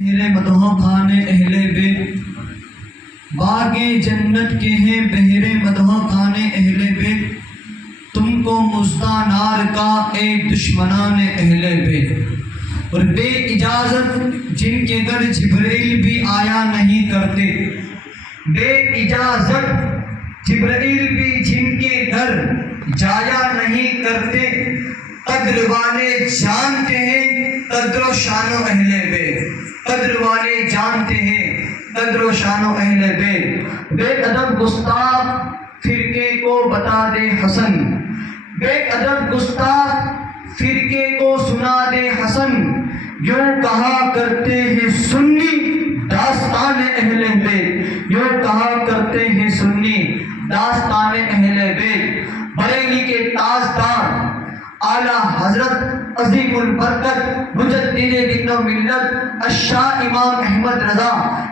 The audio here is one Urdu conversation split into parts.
میرے مدح خانے اہل بیت، باغ جنت کے ہیں بہرے مدح خانے اہل بیت، تم کو مژدہ نار کا اے دشمنان اہل بیت۔ اور بے اجازت جن کے گھر جبرائیل بھی آیا نہیں کرتے، بے اجازت جبرائیل بھی جن کے گھر جایا نہیں کرتے، قدر والے جانتے ہیں قدر و شان و اہل بیت، قدر والے جانتے ہیں قدر و شان و اہل بیت۔ بے ادب گستاخ فرقے کو بتا دے حسن، بے ادب گستاخ فرقے کو سنا دے حسن، یوں کہا کرتے ہیں سنی داستان اہل بیت، یوں کہا کرتے ہیں سنی داستان اہل بیت۔ بریلی کے تاجدار اعلیٰ حضرت عظیم البرکت مجدد دین و ملت الشاہ امام احمد رضا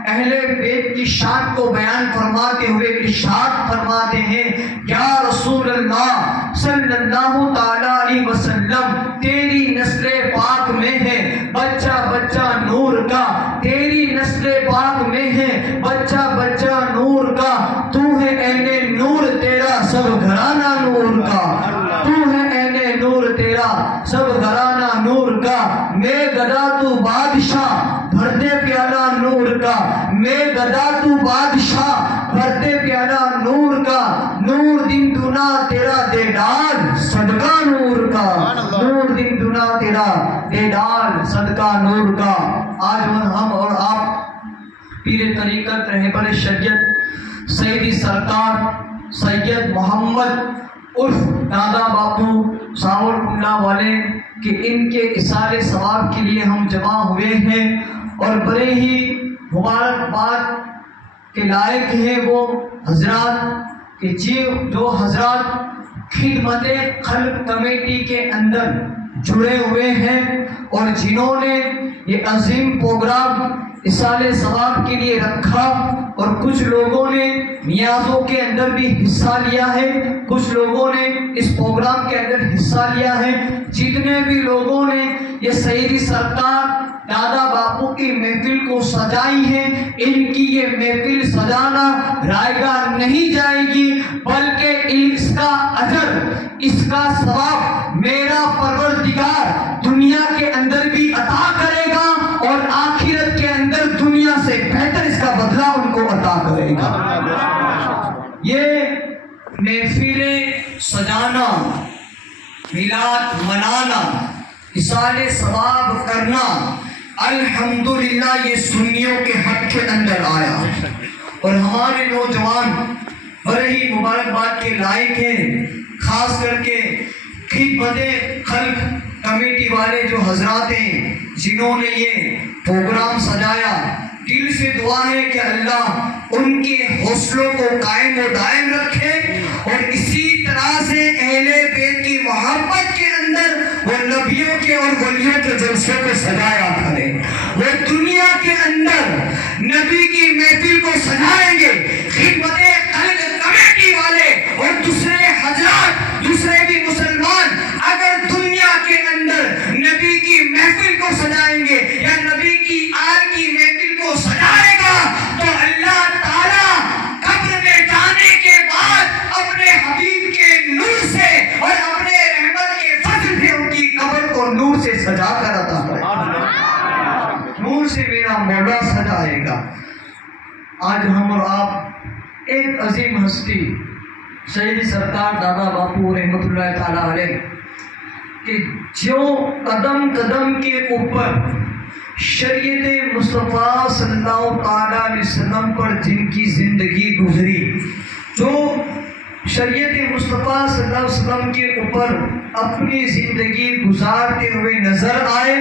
اہل بیت کی شان کو بیان فرماتے ہوئے ارشاد فرماتے ہیں، یا رسول اللہ صلی اللہ تعالی علیہ وسلم، تیری نسل پاک میں ہے بچہ بچہ نور کا، تیری نسل پاک میں ہے بچہ بچہ نور کا، تو ہے عین نور تیرا سب گھرانہ نور کا، تو ہے عین نور تیرا سب گھرانہ نور کا، میں گدا تو بادشاہ بھرتے پیالہ نور کا، میں گدا تو بادشاہ بھرتے پیالہ نور کا، نور دن دنا تیرا دیدار صدقہ نور کا، نور دن دنا تیرا دیدار صدقہ نور کا۔ آج ہم اور آپ پیر طریقت رہبر شریعت سیدی سرکار سید محمد عرف دادا باپو ساور کنڈا والے کہ ان کے اثار ثواب کے لیے ہم جمع ہوئے ہیں، اور بڑے ہی مبارکباد کے لائق ہیں وہ حضرات کہ جو حضرات خدمت خلق کمیٹی کے اندر جڑے ہوئے ہیں اور جنہوں نے یہ عظیم پروگرام اثار ثواب کے لیے رکھا، اور کچھ لوگوں نے نیازوں کے اندر بھی حصہ لیا ہے، کچھ لوگوں نے اس پروگرام کے اندر حصہ لیا ہے۔ جتنے بھی لوگوں نے یہ سیدی سرکار دادا باپو کی محفل کو سجائی ہے، ان کی یہ محفل سجانا رائے گاہ نہیں جائے گی، بلکہ اس کا اجر، اس کا ثواب میرا پروردگار دنیا کے اندر بھی عطا کرے گا، اور آخرت کے اندر دنیا سے بہتر اس کا بدلہ ان کو عطا کرے گا۔ یہ محفلیں سجانا، میلاد منانا، اثار ثواب کرنا، الحمدللہ یہ سنیوں کے حق کے اندر آیا، اور ہمارے نوجوان بڑے ہی مبارکباد کے لائق ہیں، خاص کر کے خدمت خلق کمیٹی والے جو حضرات ہیں جنہوں نے یہ پروگرام سجایا۔ دل سے دعا ہے کہ اللہ ان کے حوصلوں کو قائم و دائم رکھے، اور اسی طرح سے اہل بیت کی محبت کے اندر وہ نبیوں کے اور ولیوں کے جلسوں کو سجایا کرے، وہ دنیا کے اندر نبی کی محفل کو سجائیں گے۔ خدمت خلق کمیٹی والے اور دوسرے حضرات، دوسرے بھی مسلمان اگر دنیا کے اندر نبی کی محفل کو سجائیں گے یا نبی کی آل کی محفل کو سجائے گا، تو اللہ تعالیٰ قبر میں جانے کے بعد اپنے حبیب کے نور سے اور اپنے رحمت کے فضل سے ان کی قبر کو نور سے سجا کر عطا کرے گا، نور سے میرا مولا سجائے گا۔ آج ہم اور آپ ایک عظیم ہستی سیدی سرکار دادا باپو رحمت اللہ تعالیٰ علیہ کہ جو قدم قدم کے اوپر شریعت مصطفیٰ صلی اللہ تعالیٰ علیہ وسلم پر جن کی زندگی گزری، جو شریعت مصطفیٰ صلی اللہ علیہ وسلم کے اوپر اپنی زندگی گزارتے ہوئے نظر آئے،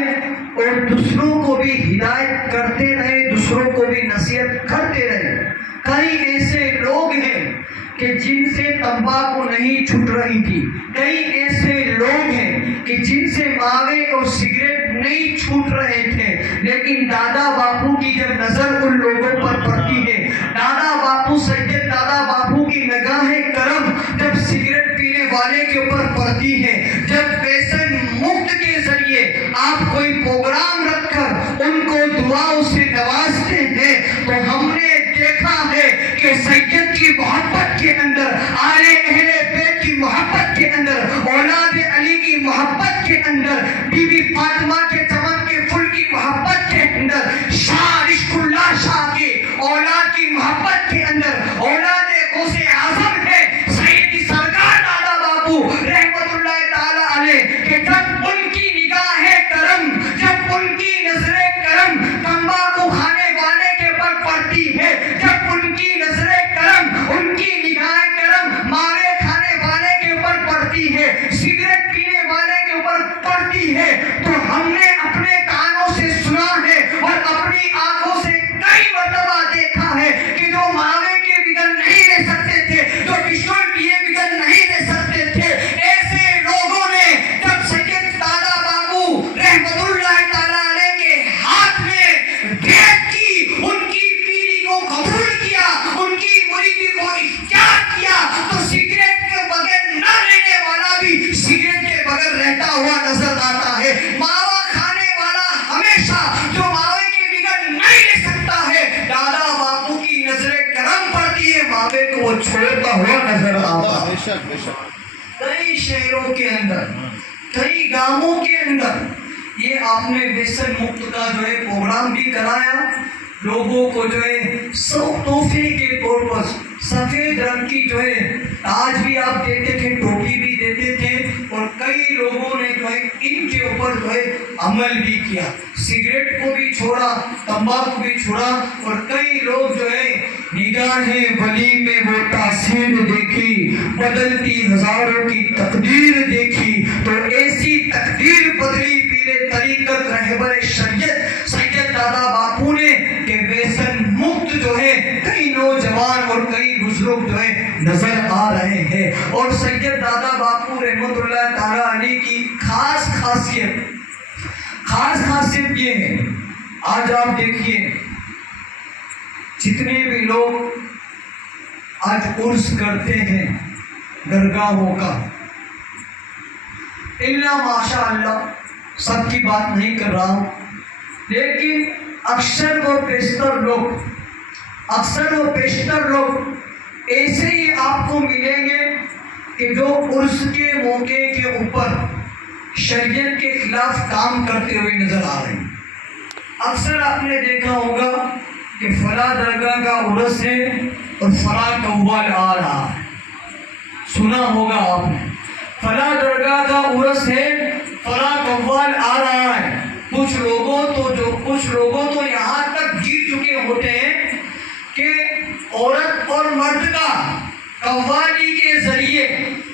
اور دوسروں کو بھی ہدایت کرتے رہے، دوسروں کو بھی نصیحت کرتے رہے۔ کئی ایسے لوگ ہیں کہ جن سے تمباکو نہیں چھوٹ رہی تھی، کئی ایسے لوگ ہیں کہ جن سے ماوے اور سگریٹ نہیں چھوٹ رہے تھے، لیکن دادا باپو کی جب نظر ان لوگوں پر پڑتی ہے، دادا باپو سید دادا باپو کی نگاہ کرم جب سگریٹ پینے والے کے اوپر پڑتی ہے، جب ویسن مفت کے ذریعے آپ کوئی پروگرام رکھ کر ان کو دعاؤں سے سے نوازتے ہیں تو ہم نے دیکھا ہے کہ سید کی محبت کے اندر، آل اہل بیت کی محبت کے اندر، اولاد علی کی محبت کے اندر، بی بی فاطمہ کے چمن کے پھول کی محبت کے اندر، شاہ رشک اللہ شاہ کی اولاد کی محبت کے اندر، اولاد غوث اعظم ہے سیدی سرکار دادا باپو رحمت اللہ تعالی علیہ، کہ جب ان کی نگاہ کرم، جب ان کی نظر کرم تمباکو کھانے والے کے اوپر پڑتی ہے، جب ان کی نظر کرم، ان کی نگاہ کرم مارے کھانے والے کے اوپر پڑتی ہے، سگریٹ پینے والے کے اوپر پڑتی ہے، تو ہم نے اپنے کانوں سے سنا ہے اور اپنی آنکھوں سے کئی مرتبہ دیکھا ہے کہ جو ماوے کے بغیر نہیں رہ سکتے تھے، جو بشکٹ پیے بغیر نہیں رہ سکتے تھے، ایسے لوگوں نے جب سید دادا بابو رحمت اللہ تعالی علیہ کے ہاتھ میں بیعت کی، ان کی پیری کو قبول کیا، ان کی مریدی کو اختیار کیا، تو سگریٹ کے بغیر نہ رہنے والا بھی سگریٹ کے بغیر رہتا ہوا نظر آتا ہے۔ ماوا کھانے والا ہمیشہ جو ماوے کے بغیر نہیں رہ سکتا ہے، دادا باپو کی نظر کرم پڑتی ہے، ماوے کو وہ چھوڑتا ہوا نظر آتا ہے۔ کئی شہروں کے اندر، کئی گاؤں کے اندر یہ آپ نے ویسن مفت کا جو ہے پروگرام بھی کرایا، لوگوں کو جو ہے سب تحفے کے طور پر سفید رنگ کی جو ہے تاج بھی آپ دیتے تھے، ٹوپی بھی دیتے تھے، اور کئی لوگوں نے جو ہے ان کے اوپر جو ہے عمل بھی کیا، سگریٹ کو بھی چھوڑا، تمباکو بھی چھوڑا، اور کئی لوگ جو ہے نگاہ ولی میں وہ تاثیر دیکھی، بدلتی ہزاروں کی تقدیر دیکھی، تو ایسی تقدیر بدلی پیر طریقت رہبر شریعت سید دادا باپو نے کہ ویسن مفت جو ہے کئی نوجوان اور کئی بزرگ جو ہے نظر آ رہے ہیں۔ اور سید دادا باپو رحمت اللہ تعالی علیہ کی خاص خاصیت یہ ہے، آج آپ دیکھیے جتنے بھی لوگ آج عرس کرتے ہیں درگاہوں کا، الا ماشاء اللہ، سب کی بات نہیں کر رہا ہوں، لیکن اکثر و بیشتر لوگ ایسے ہی آپ کو ملیں گے کہ جو عرس کے موقع کے اوپر شریعت کے خلاف کام کرتے ہوئے نظر آ رہے ہیں۔ اکثر آپ نے دیکھا ہوگا کہ فلاں درگاہ کا عرس ہے اور فلاں قوال آ رہا ہے، سنا ہوگا آپ نے، فلاں درگاہ کا عرس ہے، فلاں قوال آ رہا ہے۔ کچھ لوگوں تو یہاں تک گر چکے ہوتے ہیں کہ عورت اور مرد کا قوالی کے ذریعے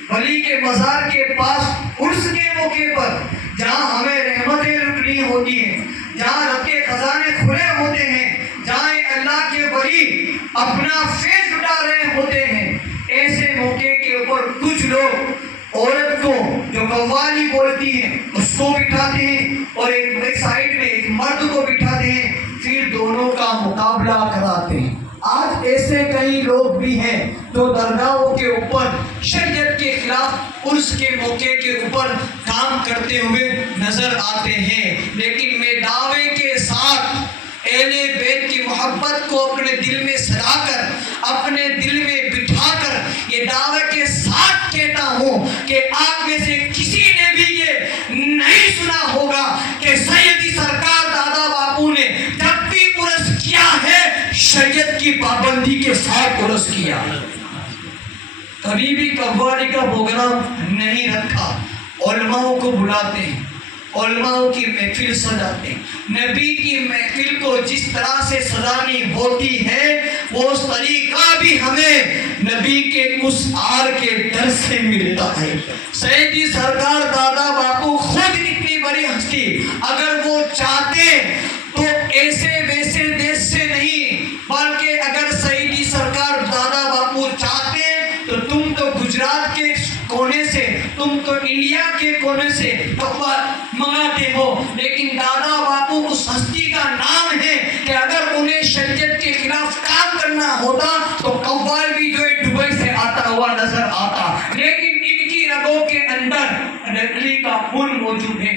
ولی کے مزار کے پاس عرس کے موقع پر، جہاں ہمیں رحمتیں لٹنی ہوتی ہیں، جہاں رب کے خزانے کھلے ہوتے ہیں، جہاں اللہ کے ولی اپنا فیض لٹا رہے ہوتے ہیں، ایسے موقع کے اوپر کچھ لوگ عورت کو جو قوالی بولتی ہے اس کو بٹھاتے ہیں اور ایک سائڈ میں ایک مرد کو بٹھاتے ہیں، پھر دونوں کا مقابلہ کراتے ہیں۔ آج ایسے کئی لوگ بھی ہیں جو درگاہوں کے اوپر شریعت کے خلاف عرس کے موقع کے اوپر کام کرتے ہوئے نظر آتے ہیں، لیکن میں دعوے کے ساتھ اہل بیت کی محبت کو اپنے دل میں سجا کر، اپنے دل میں بٹھا کر یہ دعوے کے ساتھ کہتا ہوں کہ آپ میں سے کسی نے بھی یہ نہیں سنا ہوگا کہ سیدی سرکار دادا باپو نے جب بھی عرس کیا ہے شریعت کی پابندی کے ساتھ عرس کیا، کبھی بھی قوالی کا پروگرام نہیں رکھا، علماء کو بلاتے ہیں، علماء کی محفل سجاتے ہیں، نبی کی محفل کو جس طرح سے سجانی ہوتی ہے وہ طریقہ بھی ہمیں نبی کے اس آر کے در سے ملتا ہے۔ سیدی سرکار دادا باپو خود اتنی بڑی ہستی، اگر وہ چاہتے تو ایسے ویسے دیش سے نہیں، بلکہ اگر سیدی سرکار دادا باپو چاہتے تو تم تو گجرات کے کونے سے، تم تو انڈیا کے کونے سے قوال منگاتے ہو، لیکن دادا باپو اس ہستی کا نام ہے کہ اگر انہیں شریعت کے خلاف کام کرنا ہوتا تو قوال بھی جو ہے دبئی سے آتا ہوا نظر آتا، لیکن ان کی رگوں کے اندر علی کا خون موجود ہے،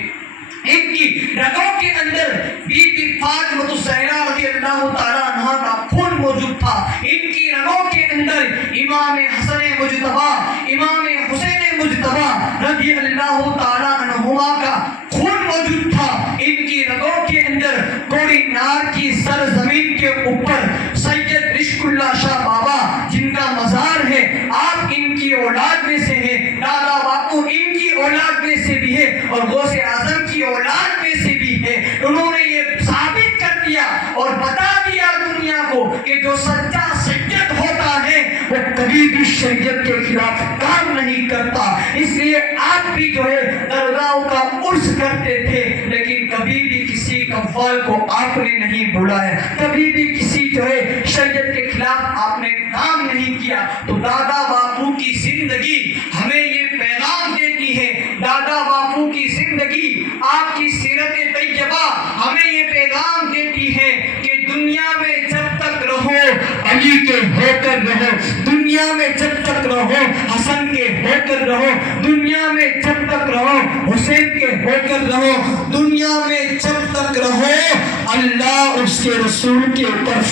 ان کی رگوں کے اندر بی بی فاطمہ الزہرا رضی تعالیٰ عنہ کا خون موجود تھا. ان کی رگوں کے اندر امام حسن مجتبی، امام حسین مجتبی رضی اللہ تعالیٰ عنہما کا خون موجود تھا. ان کی رگوں کے اندر کوڑی نار کی سرزمین کے اوپر سید رشک اللہ شاہ بابا جن کا مزار ہے، آپ ان کی اولاد میں سے ہیں، دادا باپو ان کی اولاد میں سے بھی ہے اور غوث اعظم کی اولاد میں سے بھی ہے. انہوں نے یہ ثابت کر دیا اور بتا دیا دنیا کو کہ جو سچا سید ہوتا ہے وہ کبھی بھی شریعت کے خلاف کام نہیں کرتا. اس لیے آپ بھی جو ہے درگاہوں کا عرس کرتے تھے، لیکن کبھی بھی کسی قوال کو آپ نے نہیں بلایا، کبھی بھی کسی جو ہے شریعت کے خلاف آپ نے کام نہیں کیا. تو دادا باپو کی زندگی ہمیں یہ پیغام دیتی ہے، دادا باپو کی زندگی، آپ کی سیرت طیبہ ہمیں یہ پیغام دیتی ہے کہ دنیا میں جب تک رہو علی کے ہو کر رہو، دنیا میں جب تک رہو حسن کے ہو کر رہو، دنیا میں جب تک رہو حسین کے ہو کر رہو، دنیا میں جب تک رہو اللہ اس کے رسول کے اوپر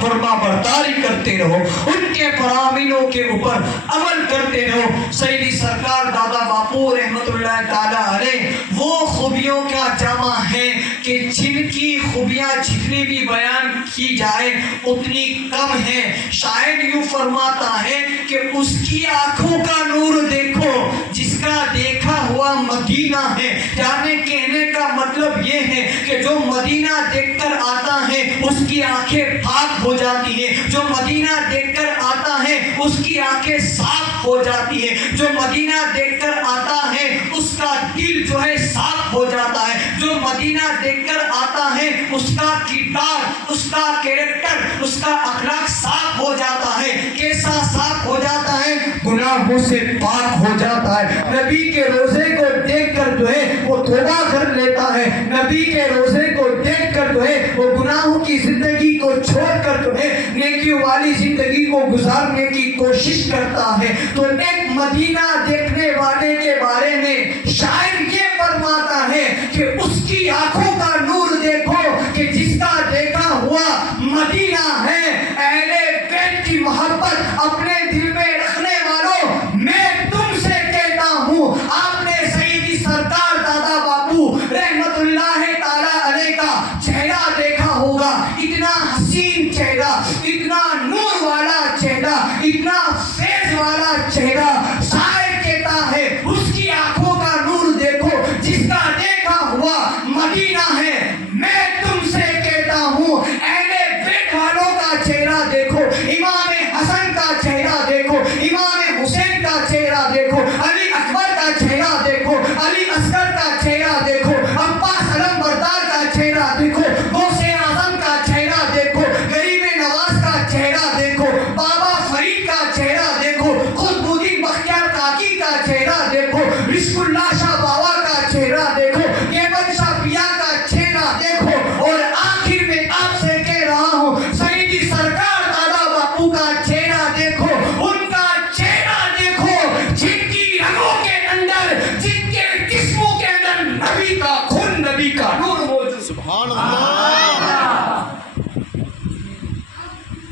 فرما برداری کرتے رہو، ان کے فرامینوں کے اوپر عمل کرتے رہو. سیدی سرکار دادا باپو رحمت اللہ تعالی علیہ وہ خوبیوں کا جامع ہے کہ جن کی خوبیاں جتنی بھی بیان کی جائے اتنی کم ہے. شاعر یوں فرماتا ہے کہ اس کی آنکھوں کا نور دیکھو جس کا دیکھا ہوا مدینہ ہے. یعنی کہنے کا مطلب یہ ہے کہ جو مدینہ دیکھ کر آتا ہے اس کی آنکھیں پاک ہو جاتی ہے، جو مدینہ دیکھ کر آتا ہے اس کی آنکھیں صاف ہو جاتی ہے، جو مدینہ دیکھ کر آتا ہے اس کا دل جو ہے صاف ہو جاتا ہے، جو مدینہ دیکھ کر آتا ہے اس کا کردار، اس کا کیریکٹر، اس کا اخلاق صاف ہو جاتا ہے. کیسا صاف ہو جاتا ہے؟ گناہوں سے پاک ہو جاتا ہے. نبی کے روزے کو دیکھ کر جو ہے وہ توبہ کر لیتا ہے، نبی کے روزے کو دیکھ کر جو ہے وہ گناہوں کی زندگی کو چھوڑ کر جو ہے نیکیوں والی زندگی کو گزارنے کی کوشش کرتا ہے. تو ایک مدینہ دیکھنے والے کے بارے میں شاعر یہ فرماتا ہے کہ اس کی آنکھوں کا نور دیکھو کہ جس کا دیکھا ہوا مدینہ ہے. اہل بیت کی محبت اپنے دل میں رکھنے والوں میں تم سے کہتا ہوں، آپ نے سیدی سرکار دادا باپو رحمت اللہ تعالی علیہ کا چہرہ دیکھا ہوگا. اتنا حسین چہرہ، اتنا نور والا چہرہ، اتنا فیض والا چہرہ. شاعر کہتا ہے اس کی آنکھوں کا نور دیکھو جس کا دیکھا ہوا مدینہ ہے. میں تم سے کہتا ہوں اہل بیت والوں کا چہرہ دیکھو، امام حسن کا چہرہ دیکھو، امام حسین کا چہرہ دیکھو، علی اکبر کا چہرہ دیکھو، علی اصغر کا چہرہ دیکھو، عباس علم بردار کا چہرہ دیکھو، غوث اعظم کا چہرہ دیکھو، غریب نواز کا چہرہ دیکھو، بابا فرید کا چہرہ دیکھو، قطب الدین بختیار کاکی کا چہرہ دیکھو، رشک اللہ شاہ بابا کا چہرہ دیکھو، کیبل شاہ پیا کا چہرہ دیکھو. اور آخر میں آپ سے کہہ رہا ہوں سیدی سرکار دادا باپو کا چہرہ دیکھو، ان کا چہرہ دیکھو جن کی رگوں کے اندر، جن کے جسموں کے اندر نبی کا خون، نبی کا نور موجود. سبحان اللہ.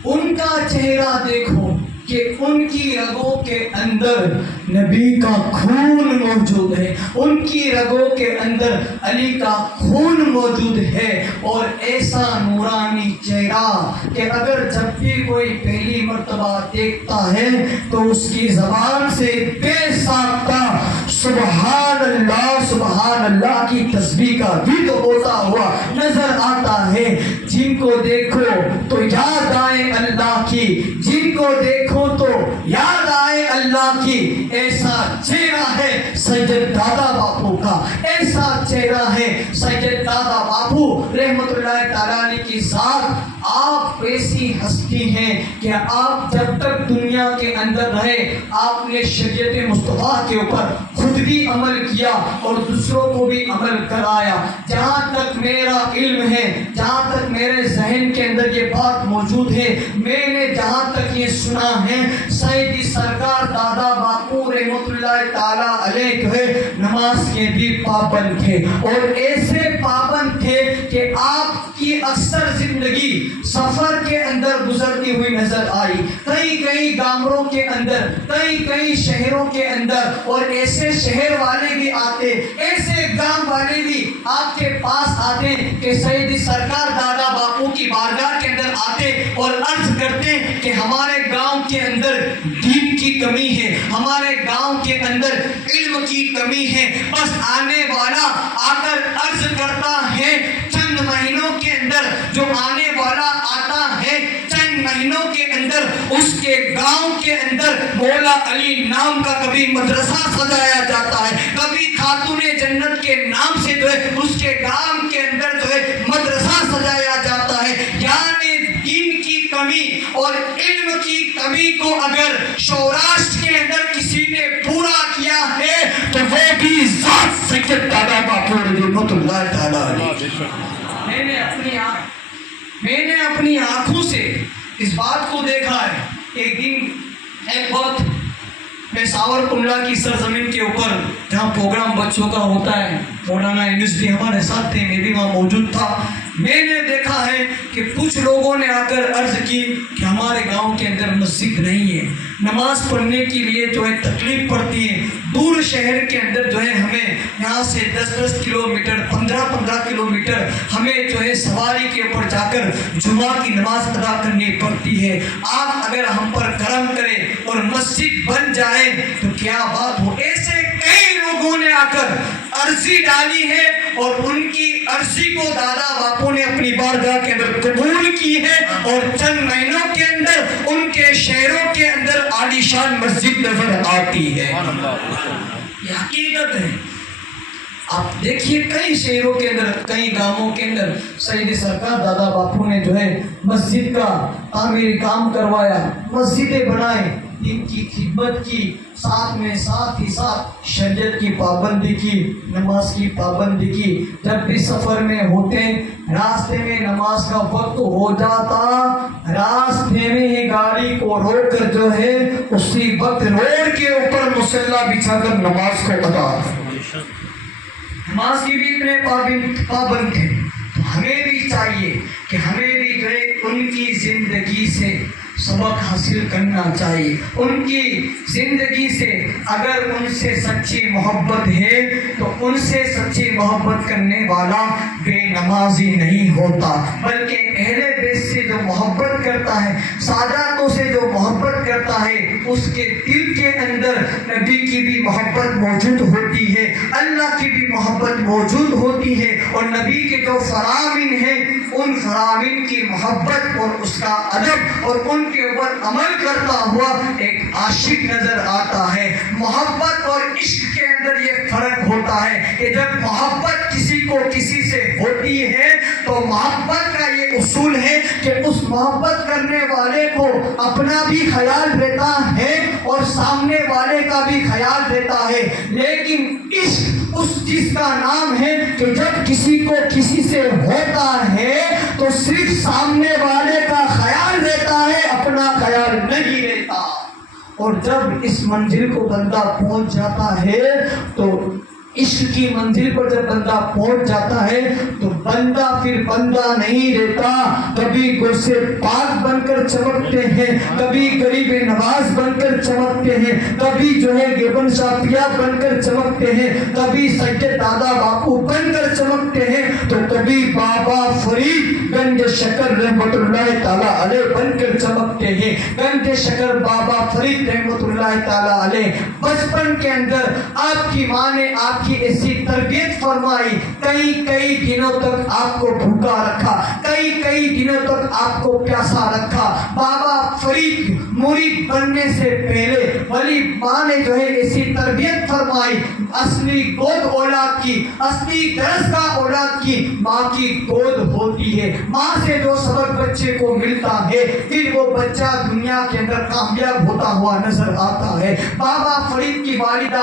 ان کا چہرہ دیکھو کہ ان کی رگوں کے اندر نبی کا خون موجود ہے، ان کی رگوں کے اندر علی کا خون موجود ہے. اور ایسا نورانی چہرہ کہ اگر جب بھی کوئی پہلی مرتبہ دیکھتا ہے تو اس کی زبان سے بے ساختہ سبحان اللہ کی تسبیح کا گیت ہوتا ہوا نظر آتا ہے. جن کو دیکھو تو یاد آئے اللہ کی، جن کو دیکھو تو یاد آئے اللہ کی. ایسا چہرہ ہے سید دادا باپو کا، ایسا چہرہ ہے سید دادا باپو رحمت اللہ تعالیٰ علیہ کی ذات. آپ ایسی ہستی ہیں کہ آپ جب تک دنیا کے اندر رہے آپ نے شریعت مصطفیٰ کے اوپر خود بھی عمل کیا اور دوسروں کو بھی عمل کرایا. جہاں تک میرا علم ہے، جہاں تک میرے ذہن کے اندر یہ بات موجود ہے، میں نے جہاں تک یہ سنا ہے سیدی سرکار دادا باپو رحمت اللہ تعالیٰ علیہ نماز کے بھی پابند تھے، اور ایسے پابند تھے کہ آپ کی اکثر زندگی سفر کے اندر گزرتی ہوئی نظر آئی، کئی کئی گامروں کے اندر، کئی کئی شہروں کے اندر، اور ایسے شہر والے بھی آتے، ایسے گام والے بھی آپ کے پاس آتے کہ سیدی سرکار دادا باپو کی بارگاہ کے اندر آتے اور عرض کرتے کہ ہمارے گاؤں کے اندر دین کی کمی ہے، ہمارے گاؤں کے اندر علم کی کمی ہے، بس آنے والا آ کر عرض کرتا ہے، چند مہینوں کے اندر جو آنے والا آتا ہے، چند مہینوں کے اندر اس کے گاؤں کے اندر مولا علی نام کا کبھی مدرسہ سجایا جاتا ہے، کبھی خاتون جنت کے نام سے جو ہے اس کے گاؤں کے اندر جو ہے مدرسہ سجایا جاتا ہے۔ یعنی دین کی کمی اور علم کی کمی کو اگر سوراشٹر کے اندر کسی نے پورا کیا ہے تو وہ بھی ذات سید دادا باپو رحمۃ اللہ تعالیٰ علیہ۔ میں نے اپنی آنکھوں سے اس بات کو دیکھا ہے۔ ایک دن ایک وقت پشاور کملا کی سرزمین کے اوپر جہاں پروگرام بچوں کا ہوتا ہے، مولانا یونس بھی ہمارے ساتھ تھے، میں بھی وہاں موجود تھا۔ میں نے دیکھا ہے کہ کچھ لوگوں نے آ کر عرض کی کہ ہمارے گاؤں کے اندر مسجد نہیں ہے، نماز پڑھنے کے لیے جو ہے تکلیف پڑتی ہے، دور شہر کے اندر جو ہے ہمیں یہاں سے 10 کلومیٹر 15 کلومیٹر ہمیں جو ہے سواری کے اوپر جا کر جمعہ کی نماز ادا کرنی پڑتی ہے۔ آپ اگر ہم پر کرم کریں اور مسجد بن جائے تو کیا بات ہو۔ ایسے کئی لوگوں نے آ کر عرضی ڈالی ہے اور ان کی عرضی کو دادا باپو نے اپنی بارگاہ کے اندر قبول کی ہے، اور چند مہینوں کے اندر ان کے شہروں کے اندر عالیشان مسجد نظر آتی ہے۔ یہ حقیقت ہے۔ آپ دیکھیے کئی شہروں کے اندر، کئی گاؤں کے اندر سیدی سرکار دادا باپو نے جو ہے مسجد کا تعمیری کام کروایا، مسجدیں بنائے، دین کی خدمت کی، ساتھ ہی ساتھ شریعت کی پابندی کی، نماز کی پابندی کی۔ جب بھی سفر میں ہوتے، راستے میں نماز کا وقت ہو جاتا، راستے میں ہی گاڑی کو روک کر جو ہے اسی وقت روڈ کے اوپر مصلی بچھا کر نماز کو ادا۔ نماز کی بھی اتنے پابند تھے۔ تو ہمیں بھی چاہیے کہ ہمیں بھی جو ہے ان کی زندگی سے سبق حاصل کرنا چاہیے۔ ان کی زندگی سے اگر ان سے سچی محبت ہے تو ان سے سچی محبت کرنے والا بے نمازی نہیں ہوتا، بلکہ اہل بیت سے جو محبت کرتا ہے، ساداتوں سے جو محبت کرتا ہے، اس کے دل کے اندر نبی کی بھی محبت موجود ہوتی ہے، اللہ کی بھی محبت موجود ہوتی ہے، اور نبی کے جو فرامین ہیں ان فرامین کی محبت اور اس کا ادب اور ان کے اوپر عمل کرتا ہوا ایک عاشق نظر آتا ہے۔ محبت اور عشق کے اندر یہ فرق ہوتا ہے کہ جب محبت کسی کو کسی سے ہوتی ہے تو محبت کا یہ اصول ہے کہ اس محبت کرنے والے کو اپنا بھی خیال رہتا ہے اور سامنے والے کا بھی خیال رہتا ہے، لیکن عشق اس چیز کا نام ہے کہ جب کسی کو کسی سے ہوتا ہے تو صرف سامنے والے کا خیال رہتا ہے، اپنا خیال نہیں رہتا۔ اور جب اس منزل کو بندہ پہنچ جاتا ہے تو عشق کی منزل پر جب بندہ پہنچ جاتا ہے تو بندہ پھر بندہ نہیں رہتا، کبھی گوسے پاک بن کر چمکتے ہیں، کبھی غریب نواز بن کر چمکتے ہیں، کبھی جو ہے گیبن شاپیا بن کر چمکتے ہیں، کبھی سید دادا باپو بن کر چمکتے ہیں، تو کبھی بابا فرید گنج شکر رحمت اللہ تعالیٰ علیہ بن کر چمکتے ہیں۔ گنج شکر بابا فرید رحمت اللہ تعالیٰ علیہ بچپن کے اندر آپ کی ماں نے آپ کی ایسی تربیت فرمائی، کئی دنوں تک آپ کو بھوکا رکھا، کئی دنوں تک آپ کو پیاسا رکھا۔ بابا فرید مرید بننے سے پہلے ولی ماں نے جو ہے ایسی تربیت فرمائی، اصلی گود اولاد کی، اصلی درس کا اولاد کی ماں کی گود ہوتی ہے۔ ماں سے جو سبق بچے کو ملتا ہے پھر وہ بچہ دنیا کے اندر کامیاب ہوتا ہوا نظر آتا ہے۔ بابا فرید کی والدہ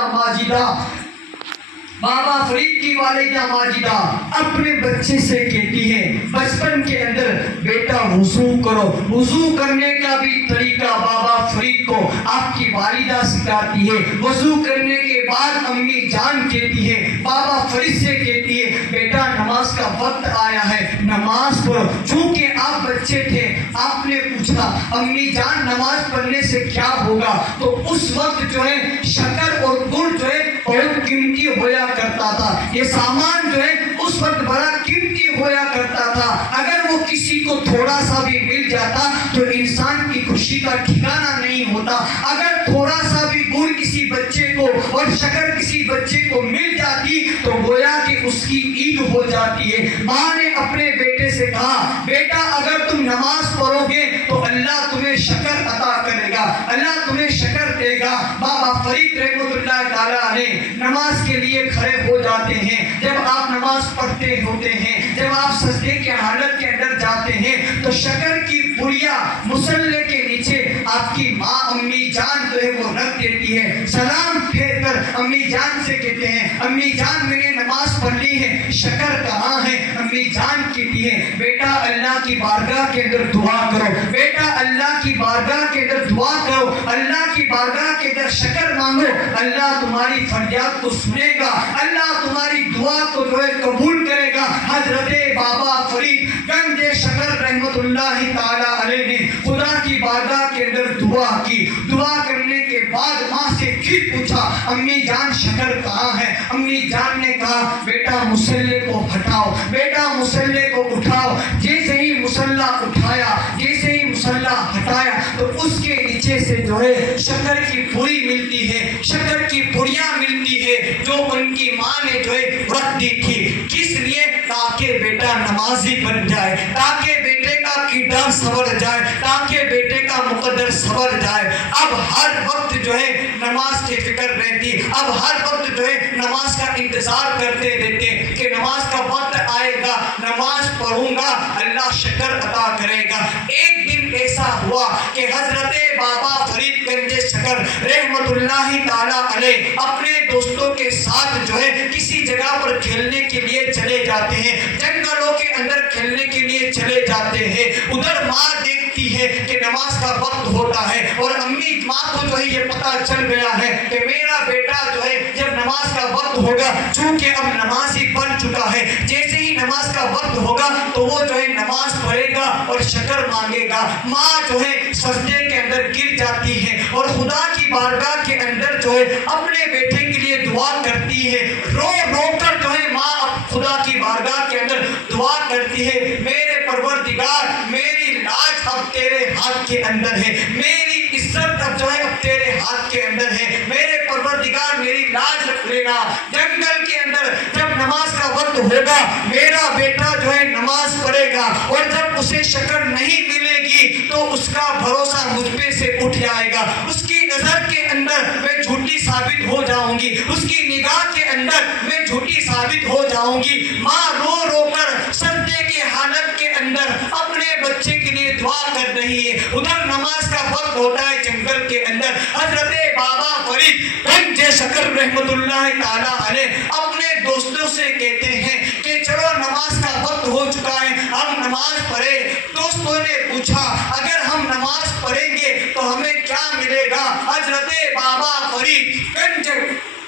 ماجدہ اپنے بچے سے کہتی ہے بچپن کے اندر، بیٹا وضو کرو۔ وضو کرنے کا بھی طریقہ بابا فرید کو آپ کی والدہ سکھاتی ہے۔ وضو کرنے کے بعد امی جان کہتی ہے، بابا فرید سے کہتی ہے بیٹا نماز کا وقت آیا ہے، نماز پڑھو۔ چونکہ آپ بچے تھے، آپ نے پوچھا امی جان نماز پڑھنے سے کیا ہوگا، تو اس وقت جو ہے شکر اور گڑ جو ہے بہت قیمتی ہویا کرتا تھا، یہ سامان جو ہے اس وقت بڑا قیمتی ہویا کرتا تھا۔ اگر وہ کسی کو تھوڑا سا بھی مل جاتا تو انسان کی خوشی کا ٹھکانہ نہیں ہوتا۔ اگر تھوڑا سا بھی گڑ کسی بچے کو اور شکر کسی بچے کو مل جاتی تو گویا کہ اس کی عید ہو جاتی ہے۔ ماں نے اپنے بیٹے سے کہا بیٹا اگر تم نماز پڑھو گے تو اللہ تمہیں شکر عطا کرے گا، اللہ تمہیں شکر دے گا۔ بابا فرید رحمۃ اللہ تعالیٰ علیہ نماز کے لیے کھڑے ہو جاتے ہیں۔ جب آپ نماز پڑھتے ہوتے ہیں، جب آپ سجدے کے حالت کے اندر جاتے ہیں تو شکر کی پڑیا مصلے کے نیچے آپ کی ماں امی جان جو ہے وہ رکھ دیتی ہے۔ سلام پھیر کر امی جان سے کہتے ہیں امی جان میں نے نماز پڑھ لی ہے، شکر کہاں ہے؟ امی جان کہتی ہے بیٹا اللہ کی بارگاہ کے اندر دعا کرو، بیٹا اللہ کی بارگاہ کے اندر دعا کرو، اللہ کی بارگاہ کے اندر شکر مانگو، اللہ تمہاری فریاد کو سنے گا، اللہ تمہاری دعا کو جو ہے قبول کرے گا۔ حضرت بابا فرید گنج شکر رحمت اللہ تعالیٰ علیہ نے خدا کی بارگاہ کے اندر دعا کی۔ دعا کرنے کے بعد ماں سے پھر پوچھا امی جان شکر کہاں ہے؟ امی جان نے کہا بیٹا مصلے کو ہٹاؤ، بیٹا مصلے کو اٹھاؤ۔ جیسے ہی مصلح اٹھایا، جیسے ہی مصلح ہٹایا تو اس کے نیچے سے جو ہے شکر کی پوری ملتی ہے، شکر کی پوریاں ملتی ہے جو ان کی ماں نے جو ہے رکھ دی تھی۔ کس لیے؟ تاکہ بیٹا نمازی بن جائے، تاکہ بیٹے کا کردار سنور جائے، تاکہ بیٹے کا مقدر سنور جائے۔ اب ہر وقت جو ہے نماز کی فکر رہتی، اب ہر وقت جو ہے نماز کا انتظار کرتے رہتے کہ نماز کا وقت آئے گا، نماز پڑھوں گا، اللہ شکر عطا کرے گا۔ ایک دن ایسا ہوا کہ حضرت بابا فرید گنج شکر رحمت اللہ تعالیٰ علیہ اپنے دوستوں کے ساتھ جو ہے کسی جگہ پر کھیلنے کے لیے چلے جاتے ہیں، جنگلوں کے اندر کھیلنے کے لیے چلے جاتے ہیں۔ ادھر ماں دیکھتی ہے کہ نماز کا وقت ہوتا ہے اور امی ماں کو جو ہے یہ پتا چل گیا ہے کہ میرا بیٹا جو ہے جب نماز کا وقت ہوگا، چونکہ اب نمازی بن چکا ہے، جیسے ہی نماز کا وقت ہوگا تو وہ جو ہے نماز پڑھے گا اور شکر مانگے گا۔ ماں جو ہے سجدے کے اندر گر جاتی ہے اور خدا کی بارگاہ کے اندر جو ہے اپنے بیٹے کے لیے دعا کرتی ہے، رو رو کر جو ہے ماں خدا کی بارگاہ کے اندر دعا کرتی ہے میرے پروردگار میری لاج اب تیرے ہاتھ کے اندر ہے، میری عزت اب جو ہے اب تیرے ہاتھ کے اندر ہے، میرے پروردگار میری لاج رکھ لینا۔ جنگل کے اندر جب نماز کا وقت ہوگا میرا بیٹا جو ہے نماز پڑھے گا اور جب اسے شکر نہیں ملے گی تو اس کا بھروسہ مجھ پہ سے اٹھ جائے گا، اس کی نظر کے اندر میں جھوٹی ثابت ہو جاؤں گی، اس کی نگاہ کے اندر میں جھوٹی ثابت ہو جاؤں گی۔ ماں رو رو کر سجدے کی حالت کے اندر اپنے بچے کے لیے دعا کر رہی ہے۔ ادھر نماز کا وقت ہوتا ہے جنگل کے اندر۔ حضرت بابا فرید گنج شکر رحمت اللہ تعالیٰ علیہ اپنے دوستوں سے کہتے ہیں کہ چلو نماز کا وقت ہو چکا ہے، ہم نماز پڑھے۔ دوستوں نے پوچھا اگر ہم نماز پڑھیں گے تو ہمیں کیا ملے گا؟ حضرت بابا فرید گنج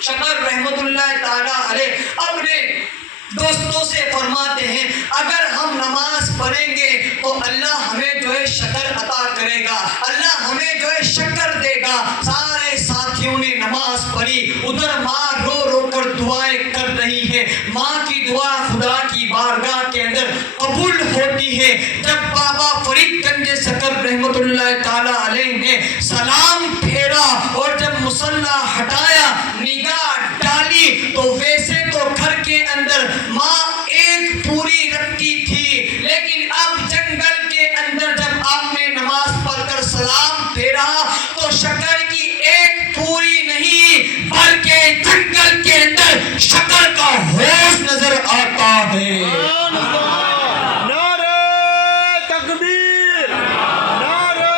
شکر رحمت اللہ تعالیٰ علیہ اپنے دوستوں سے فرماتے ہیں اگر ہم نماز پڑھیں گے تو اللہ ہمیں جو ہے شکر عطا کرے گا، اللہ ہمیں جو ہے شکر دے گا۔ سارے ساتھیوں نے نماز پڑھی، ادھر ماں رو رو کر دعائیں کر رہی ہے۔ ماں کی دعا خدا کی بارگاہ کے اندر قبول ہوتی ہے۔ جب بابا فرید گنج شکر رحمت اللہ تعالیٰ علیہ نے سلام پھیرا اور جب مصلی ہٹایا، نگاہ ڈالی تو ویسے تو گھر کے اندر ماں ایک پوری رکھتی تھی، لیکن اب جنگل کے اندر جب آپ نے نماز پڑھ کر سلام پھیرا تو شکر کی ایک پوری نہیں بلکہ جنگل کے اندر شکر کا ہوش نظر آتا ہے۔ نعرہ تکبیر، نعرہ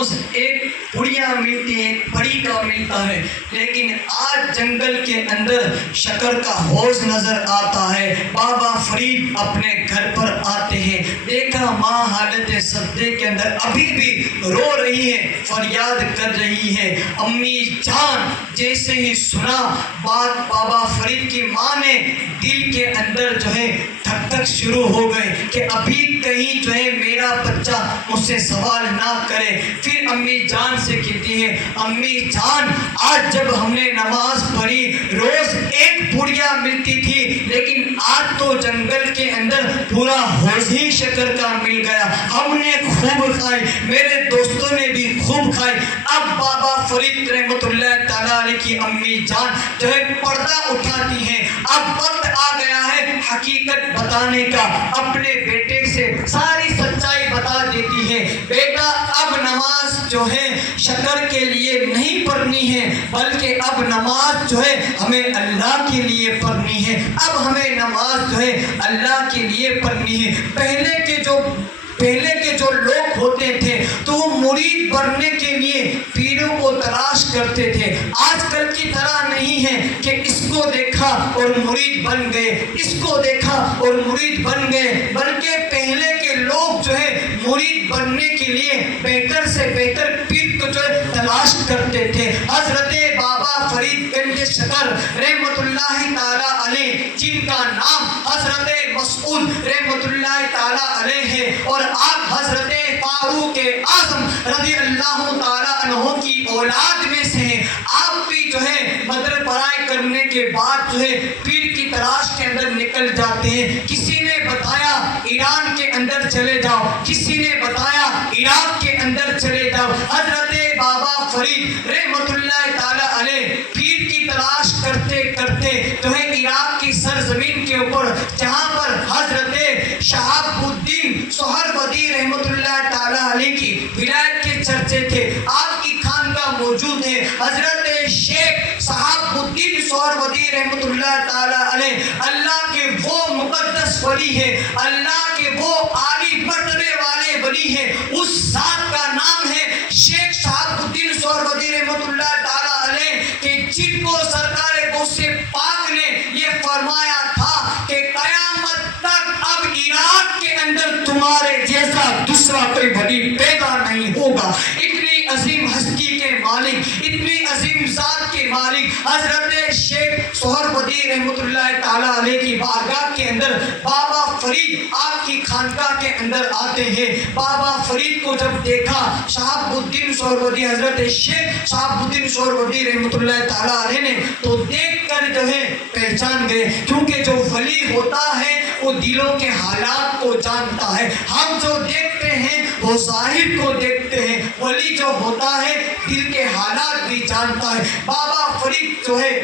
روز ایک پڑیا ملتی ہے، ایک پڑی کا ملتا ہے، لیکن آج جنگل کے اندر شکر کا حوض نظر آتا ہے۔ بابا فرید اپنے گھر پر آتے ہیں، دیکھا ماں حالت سجدے کے اندر ابھی بھی رو رہی ہے، فریاد کر رہی ہے۔ امی جان جیسے ہی سنا بات بابا فرید کی ماں نے، دل کے اندر جو ہے دھک دھک شروع ہو گئے کہ ابھی کہیں جو ہے میرا بچہ مجھ سے سوال نہ کرے۔ پھر امی جان سے کہتی ہے، امی جان آج جب ہم نے نماز پڑھی روز ایک پڑیا ملتی تھی، لیکن آج تو جنگل کے اندر پورا حوض ہی شکر کا مل گیا، ہم نے خوب کھائی، میرے دوستوں نے بھی خوب کھائی۔ اب بابا فرید رحمۃ اللہ تعالیٰ علیہ کی امی جان جو ہے پردہ اٹھاتی ہیں، اب وقت آ گیا ہے حقیقت بتانے کا، اپنے بیٹے سے ساری سچائی بتا دیتی ہے، بیٹا اب نماز جو ہے شکر کے لیے نہیں پڑھنی ہے، بلکہ اب نماز جو ہے ہمیں اللہ کے لیے پڑھنی ہے، اب ہمیں نماز جو ہے اللہ کے لیے پڑھنی ہے۔ پہلے کے جو لوگ ہوتے تھے تو وہ مرید بننے کے لیے پیروں کو تلاش کرتے تھے، آج کل کی طرح نہیں ہے کہ اس کو دیکھا اور مرید بن گئے، اس کو دیکھا اور مرید بن گئے، بلکہ پہلے کے لوگ جو ہے مرید بننے کے لیے بہتر سے بہتر پیر کو جو ہے تلاش کرتے تھے۔ حضرت بابا فرید گنج شکر رحمۃ اللہ تعالیٰ علیہ، جن کا نام حضرت مسعود رحمۃ اللہ تعالیٰ علیہ ہے، اور آپ حضرت فاروق اعظم رضی اللہ تعالیٰ عنہ کی اولاد میں سے ہیں، آپ بھی جو ہے بدر پڑھائی کرنے کے بعد جو ہے پیر کی تلاش کے اندر نکل جاتے ہیں۔ کسی نے بتایا ایران کے اندر چلے جاؤ، کسی نے بتایا عراق کے اندر چلے جاؤ۔ حضرت بابا فرید رحمۃ اللہ تعالیٰ علیہ پیر کی تلاش کرتے کرتے جو ہے عراق کی سرزمین کے اوپر، جہاں پر حضرت شہاب الدین سہروردی رحمۃ اللہ تعالیٰ علیہ کی ولایت کے چرچے تھے، آپ کی خانقاہ موجود ہے۔ حضرت شیخ شہاب الدین سہروردی رحمۃ اللہ تعالیٰ علیہ اللہ کے وہ مقدس ولی ہے، اللہ کے وہ عالی مرتبے والے ولی ہے، اس ذات کا نام ہے شیخ شہاب الدین سہروردی رحمۃ اللہ تعالیٰ علیہ، کہ جن کو سرکار غوث پاک نے یہ فرمایا تھا کہ قیامت تک اب عراق کے اندر تمہارے جیسا دوسرا کوئی ولی پیدا نہیں ہوگا۔ اتنی عظیم ہستی کے مالک، اتنی عظیم ذات کے مالک حضرت شیخ سہروردی رحمۃ اللہ تعالیٰ علیہ کی بارگاہ کے اندر بابا فرید آپ کی خانقاہ کے اندر آتے ہیں۔ بابا فرید کو جب دیکھا شہاب الدین سہروردی، حضرت شیخ شہاب الدین سہروردی رحمۃ اللہ تعالیٰ علیہ نے تو دیکھ کر جو ہے پہچان گئے، کیونکہ جو ولی ہوتا ہے وہ دلوں کے حالات کو جانتا ہے، ہم جو دیکھتے ہیں وہ ظاہر کو دیکھتے ہیں، ولی جو ہوتا ہے دل کے حالات بھی جانتا ہے۔ بابا فرید جو ہے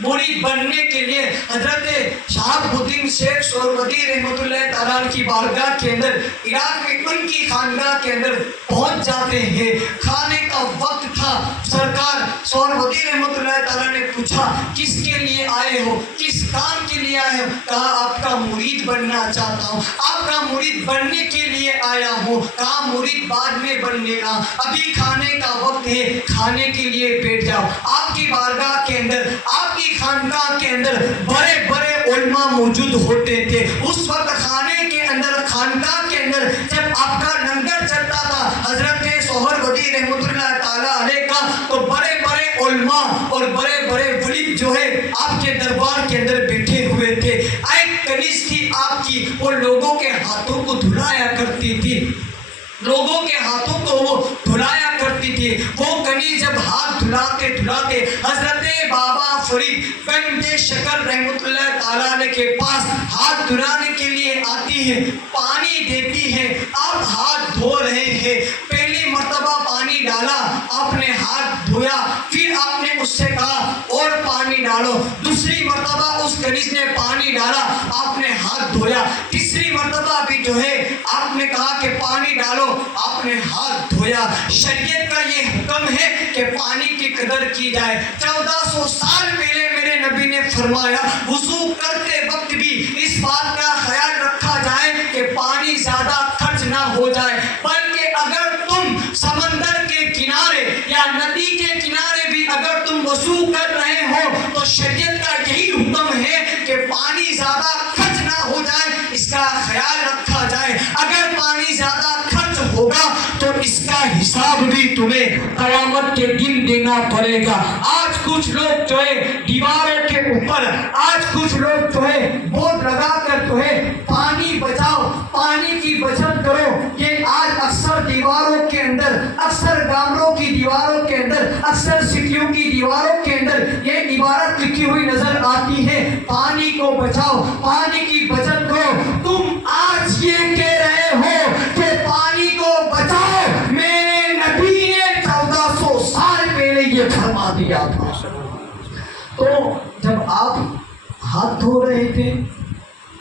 مرید بننے کے لیے حضرت شہاب الدین شیخ سہروردی رحمۃ اللہ تعالیٰ کی بارگاہ کے اندر عراق میں ان کی خانقاہ کے اندر پہنچ جاتے ہیں۔ کھانے کا وقت تھا، سرکار سہروردی رحمۃ اللہ تعالیٰ نے پوچھا کس کے لیے آئے ہو، کس کام کے لیے آئے ہو؟ کہا آپ کا مرید بننا چاہتا ہوں، آپ کا مرید بننے کے لیے آیا ہوں۔ کہا مرید بعد میں بن لینا، ابھی کھانے کا وقت ہے، کھانے کے لیے بیٹھ جاؤ۔ آپ کی بارگاہ کے اندر، آپ کی خانقاہ کے اندر بڑے بڑے علماء موجود ہوتے تھے۔ اس وقت خانے کے اندر، خانقاہ کے اندر جب آپ کا لنگر چلتا تھا حضرت سہروردی رحمۃ اللہ تعالیٰ علیہ کا، تو بڑے بڑے علماء اور بڑے بڑے ولی جو ہے آپ کے دربار کے اندر بیٹھے ہوئے تھے۔ ایک کنیز تھی آپ کی، وہ لوگوں کے ہاتھوں کو دھلایا کرتی تھی، لوگوں کے ہاتھوں کو وہ دھلایا کرتی تھی۔ وہ کنیز جب ہاتھ دھلاتے دھلاتے حضرت بابا فرید گنج شکر رحمۃ اللہ تعالیٰ علیہ کے پاس ہاتھ دھلانے کے لیے آتی ہے، پانی دیتی ہے، آپ ہاتھ دھو رہے ہیں، پہلی مرتبہ پانی ڈالا، آپ نے ہاتھ دھویا، پھر آپ نے اس سے کہا اور پانی ڈالو، دوسری مرتبہ اس کنیز نے پانی ڈالا، آپ نے ہاتھ دھویا، تیسری مرتبہ بھی جو ہے آپ نے کہا کہ پانی ڈالو، آپ نے ہاتھ دھویا۔ شریعت کا یہ حکم ہے کہ پانی کی قدر کی جائے۔ 1400 سال پہلے میرے نبی نے فرمایا وضو کرتے وقت بھی اس بات کا خیال رکھا جائے کہ پانی زیادہ خرچ نہ ہو جائے، بلکہ اگر تم سمندر رکھا جائے. اگر پانی زیادہ خرچ ہوگا تو اس کا حساب بھی تمہیں قیامت کے دن دینا پڑے گا. آج کچھ لوگ جو ہے دیواروں کے اوپر، آج کچھ لوگ جو ہے بورڈ لگا کر جو ہے پانی بچاؤ، پانی کی بچت کرو. یہ آج اکثر دیواروں کے اندر، اکثر گامروں کی دیواروں کے اندر، اکثر سٹیوں کی دیواروں کے اندر یہ عبارت لکھی ہوئی نظر آتی ہے، پانی کو بچاؤ، پانی کی بچت کرو. تم آج یہ کہہ رہے ہو کہ پانی کو بچاؤ، میرے نبی نے 1400 سال پہلے یہ فرما دیا تھا. تو جب آپ ہاتھ دھو رہے تھے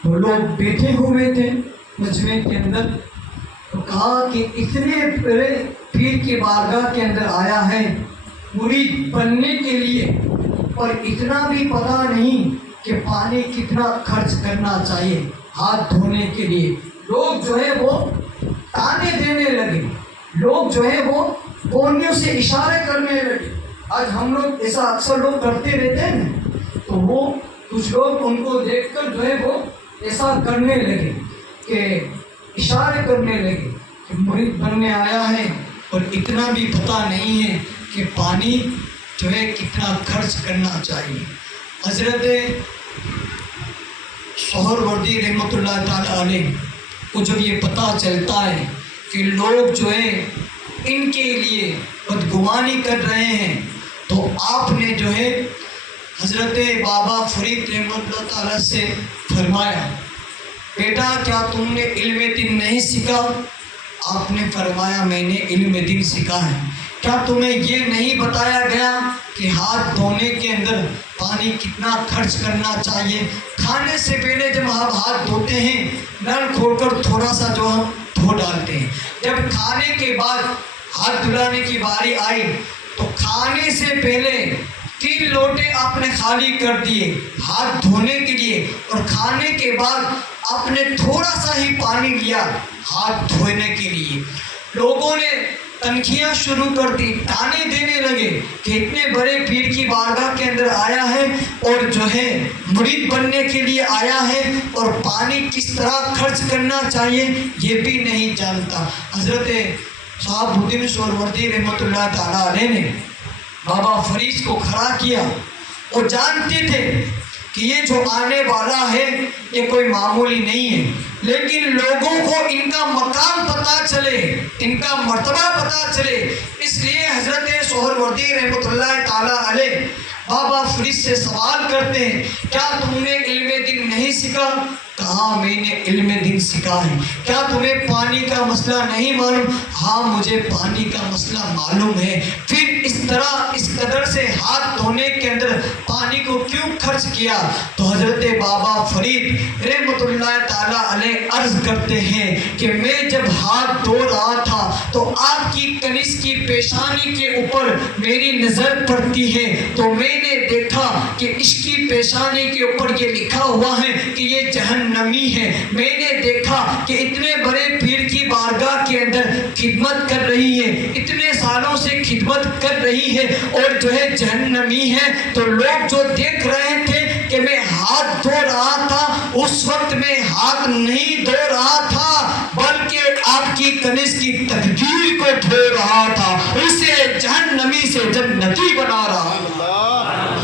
تو لوگ بیٹھے ہوئے تھے مجمع کے اندر، تو کہا کہ اتنے بڑے پیر کی بارگاہ کے اندر آیا ہے مرید بننے کے لیے، اور اتنا بھی پتہ نہیں کہ پانی کتنا خرچ کرنا چاہیے ہاتھ دھونے کے لیے. لوگ جو ہے وہ تانے دینے لگے، لوگ جو ہے وہ کونیوں سے اشارے کرنے لگے. آج ہم لوگ ایسا اکثر لوگ کرتے رہتے ہیں نا، تو وہ کچھ لوگ ان کو دیکھ کر جو ہے وہ ایسا کرنے لگے کہ اشارے کرنے لگے کہ مرید بننے آیا ہے اور اتنا بھی پتہ نہیں ہے کہ پانی جو ہے کتنا خرچ کرنا چاہیے. حضرت سہروردی رحمۃ اللہ تعالیٰ علیہ کو جب یہ پتہ چلتا ہے کہ لوگ جو ہے ان کے لیے بدگمانی کر رہے ہیں، تو آپ نے جو ہے حضرت بابا فرید رحمۃ اللہ تعالیٰ سے فرمایا، بیٹا کیا تم نے علم دین نہیں سیکھا؟ آپ نے فرمایا میں نے علم دین سیکھا ہے. کیا تمہیں یہ نہیں بتایا گیا کہ ہاتھ دھونے کے اندر پانی کتنا خرچ کرنا چاہیے؟ کھانے سے پہلے جب ہم ہاتھ دھوتے ہیں نل کھول کر تھوڑا سا جو ہم دھو ڈالتے ہیں. جب کھانے کے بعد ہاتھ دھلانے کی باری آئی تو کھانے سے پہلے 3 لوٹے آپ نے خالی کر دیے ہاتھ دھونے کے لیے، اور کھانے کے بعد آپ نے تھوڑا سا ہی پانی لیا ہاتھ دھونے کے لیے. لوگوں نے تنقیاں شروع کر دی، تانے دینے لگے کہ اتنے بڑے پیر کی بارگاہ کے اندر آیا ہے اور جو ہے مرید بننے کے لیے آیا ہے اور پانی کس طرح خرچ کرنا چاہیے یہ بھی نہیں جانتا. حضرت صاحب الدین سہروردی رحمۃ اللہ تعالیٰ علیہ نے بابا فرید کو کھڑا کیا. وہ جانتے تھے کہ یہ جو آنے والا ہے یہ کوئی معمولی نہیں ہے، لیکن لوگوں کو ان کا مقام پتہ چلے، ان کا مرتبہ پتہ چلے، اس لیے حضرت سہروردی رحمۃ اللہ تعالیٰ علیہ بابا فرید سے سوال کرتے ہیں، کیا تم نے علم دین نہیں سیکھا؟ کہا میں نے علم دین سیکھا ہے. کیا تمہیں پانی کا مسئلہ نہیں معلوم؟ ہاں مجھے پانی کا مسئلہ معلوم ہے. پھر اس طرح اس قدر سے ہاتھ دھونے کے اندر پانی کو کیوں خرچ کیا؟ تو حضرت بابا فرید رحمۃ اللہ تعالیٰ علیہ عرض کرتے ہیں کہ میں جب ہاتھ دھو رہا تھا تو آپ کی کنیز کی پیشانی کے اوپر میری نظر پڑتی ہے، تو میں نے دیکھا کہ اس کی پیشانی کے اوپر یہ لکھا ہوا ہے کہ یہ جہنمی ہے. میں نے دیکھا کہ اتنے بڑے پیر کی بارگاہ کے اندر خدمت کر رہی ہے، اتنے سالوں سے خدمت کر رہی ہے اور جو ہے جہنمی ہے. تو لوگ جو دیکھ رہے تھے کہ میں ہاتھ دھو رہا تھا، اس وقت میں ہاتھ نہیں دھو رہا تھا بلکہ آپ کی کنیز کی تدبیر کو دھو رہا تھا، اسے جہنمی سے جنتی بنا رہا تھا.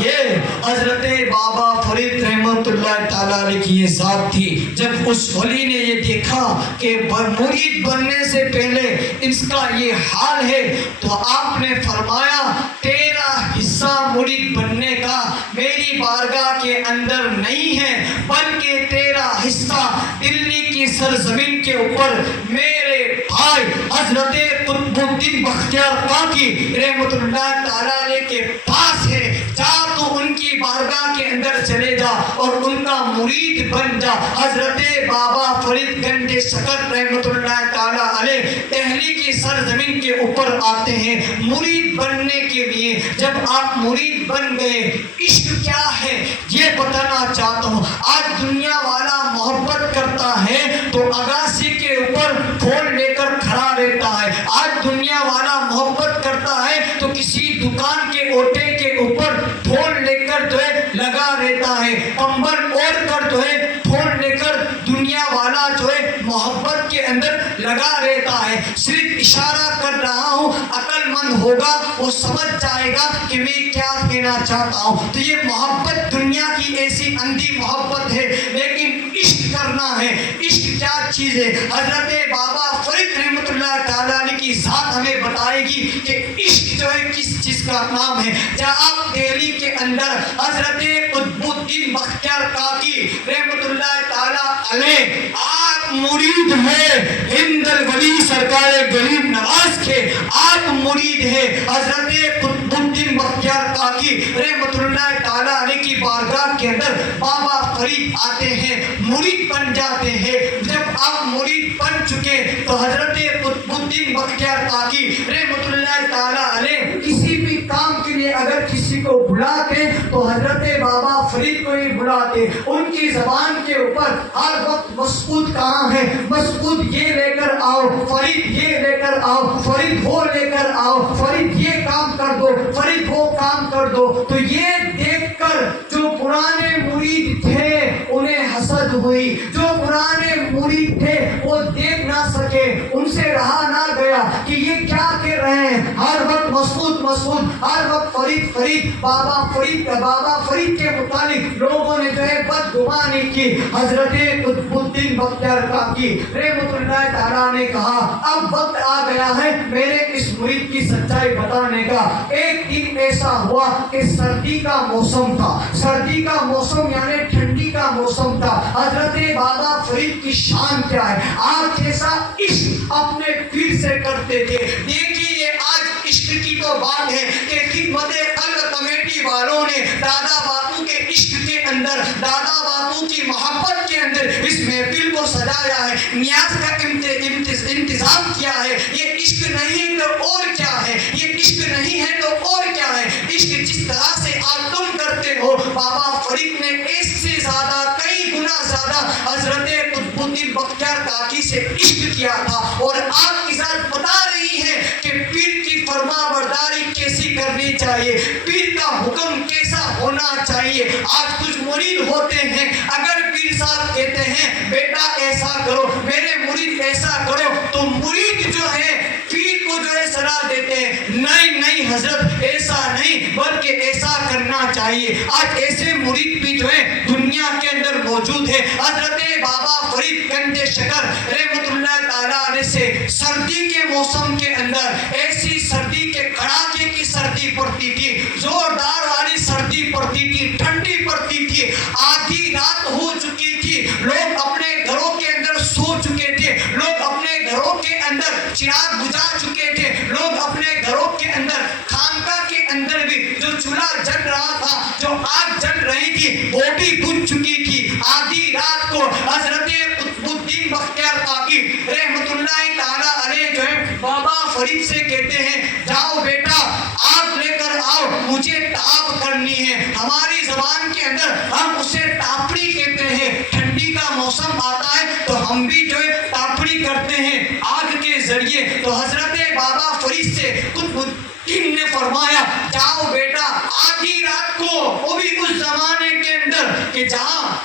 یہ حضرت بابا فرید رحمۃ اللہ تعالیٰ علیہ کی یہ ذات تھی. جب اس ولی نے یہ دیکھا کہ مرید بننے سے پہلے اس کا یہ حال ہے تو آپ نے فرمایا تیرا حصہ مرید بننے کا میری بارگاہ کے اندر نہیں ہے، بلکہ تیرا حصہ دلی کی سرزمین کے اوپر میرے بھائی حضرت قطب الدین بختیار کاکی رحمۃ اللہ تعالیٰ علیہ کے پاس ہے. جا تو ان کی بارگاہ کے اندر چلے جا اور ان کا مرید بن جا. حضرت بابا فرید گنج شکر رحمۃ اللہ تعالیٰ علیہ دہلی کی سرزمین کے اوپر آتے ہیں مرید بننے کے لیے. جب آپ مرید بن گئے، عشق کیا ہے یہ بتانا چاہتا ہوں. آج دنیا والا محبت کرتا ہے تو اگاسی کے اوپر پھول لے کر کھڑا رہتا ہے. آج دنیا والا محبت کرتا ہے تو کسی دکان کے اوٹے کے اوپر پھول لے کر جو ہے لگا رہتا ہے. کمبل اوڑھ کر جو ہے پھول لے کر دنیا والا جو ہے محبت کے اندر لگا رہتا ہے. صرف اشارہ کر رہا ہوں, عقل مند ہوگا وہ سمجھ جائے گا کہ میں کیا کہنا چاہتا ہوں. تو یہ محبت دنیا کی ایسی اندھی محبت ہے, لیکن عشق کرنا ہے. عشق کیا چیز ہے؟ حضرت بابا فرید رحمۃ اللہ تعالیٰ علیہ کی ذات ہمیں بتائے گی کہ عشق جو ہے کس چیز کا نام ہے. جہاں آپ دہلی کے اندر حضرت قطب الدین بختیار کاکی رحمۃ اللہ تعالیٰ علیہ آپ مرید ہیں ہند الولی سرکار غریب نواز کے, آپ مرید ہیں حضرت قطب الدین بختیار کاکی رحمۃ اللہ تعالیٰ علیہ کی بارگاہ کے اندر بابا فرید آتے ہیں, مرید بن جاتے ہیں. جب آپ مرید بن چکے تو حضرت قطب الدین بختیار کاکی رحمۃ اللہ تعالیٰ علیہ کسی بھی کام کے لیے اگر کسی کو بلاتے تو حضرت بابا فرید کو ہی بلاتے. ان کی زبان کے اوپر ہر وقت مسعود کہاں ہے, مسعود یہ لے کر آؤ, فرید یہ لے کر آؤ, فرید وہ لے کر آؤ, فرید یہ کام کر دو, فرید وہ کام کر دو. تو یہ دیکھ کر جو پرانے مرید تھے انہیں حسد ہوئی, جو پرانے مرید تھے وہ دیکھ نہ سکے, ان سے رہا نہ گیا کہ یہ کیا کہہ رہے ہیں. ہر وقت مسعود مسعود, ہر وقت فرید فرید, بابا فرید کے متعلق لوگوں نے جو ہے بدگمانی کی. حضرت قطب الدین بختیار کاکی رحمۃ اللہ تعالیٰ نے کہا اب وقت آ گیا ہے میرے اس مرید کی سچائی بتانے کا. ایک دن ایسا ہوا کہ سردی کا موسم تھا, سردی کا موسم یعنی ٹھنڈی کا موسم تھا. حضرت بابا فرید کی شان کیا ہے, آج جیسا عشق اپنے پیر سے کرتے تھے. دیکھیے آج عشق کی تو بات ہے کہ خدمت قلب کمیٹی والوں نے دادا باپو کے عشق کے اندر, دادا باپو کی محبت کے اندر اس محفل کو سجایا ہے, نیاز کا انتظام کیا ہے. یہ عشق نہیں تو اور کیا ہے, یہ عشق نہیں ہے تو اور کیا ہے. عشق جس طرح سے آپ تم کرتے ہو, بابا فرید نے اس سے زیادہ کئی گنا زیادہ حضرت قطب الدین بختیار کاکی سے عشق کیا تھا. اور آپ کی ذات بتا رہی ہے کہ پیر کی فرما برداری کیسی کرنی چاہیے, پیر کا حکم کیسا ہونا چاہیے. آج کچھ مرید ہوتے ہیں, اگر پیر صاحب کہتے ہیں بیٹا ایسا کرو, میرے مرید ایسا کرو, تو مرید جو ہے پیر کو جو ہے صلاح دیتے ہیں نہیں حضرت ایسا نہیں بلکہ ایسا کرنا چاہیے. آج ایسے مرید بھی جو ہے دنیا کے اندر موجود ہے. حضرت بابا فرید گنج شکر رحمۃ اللہ تعالیٰ علیہ سے سردی کے موسم کے اندر, ایسی سردی کے کڑاکے کی سردی پڑتی تھی, زوردار والی سردی پڑتی تھی, ٹھنڈی پڑتی تھی, آدھی رات ہو چکی تھی, لوگ اپنے گھروں کے اندر سو چکے تھے, لوگ اپنے گھروں کے اندر چراغ بجھا چکے تھے, لوگ اپنے گھروں کے اندر خانقاہ کے اندر بھی جو چولہا جل رہا تھا, جو آگ جل رہی تھی وہ بھی بجھ چکی تھی. آدھی رات کو حضرت قطب الدین بختیار کاکی رحمۃ اللہ تعالیٰ علیہ جو ہے بابا فرید سے کہتے ہیں جاؤ بیٹا آگ لے کر آؤ, مجھے تاپ کرنی ہے. ہماری زبان کے اندر ہم اسے تاپڑی کہتے ہیں. ٹھنڈی کا موسم آتا ہے تو ہم بھی جو ہے تاپڑی کرتے ہیں آگ کے ذریعے. تو حضرت بابا فرید سے قطب الدین نے فرمایا جاؤ بیٹا آدھی رات کو, وہ بھی اس زمانے کے اندر کہ جہاں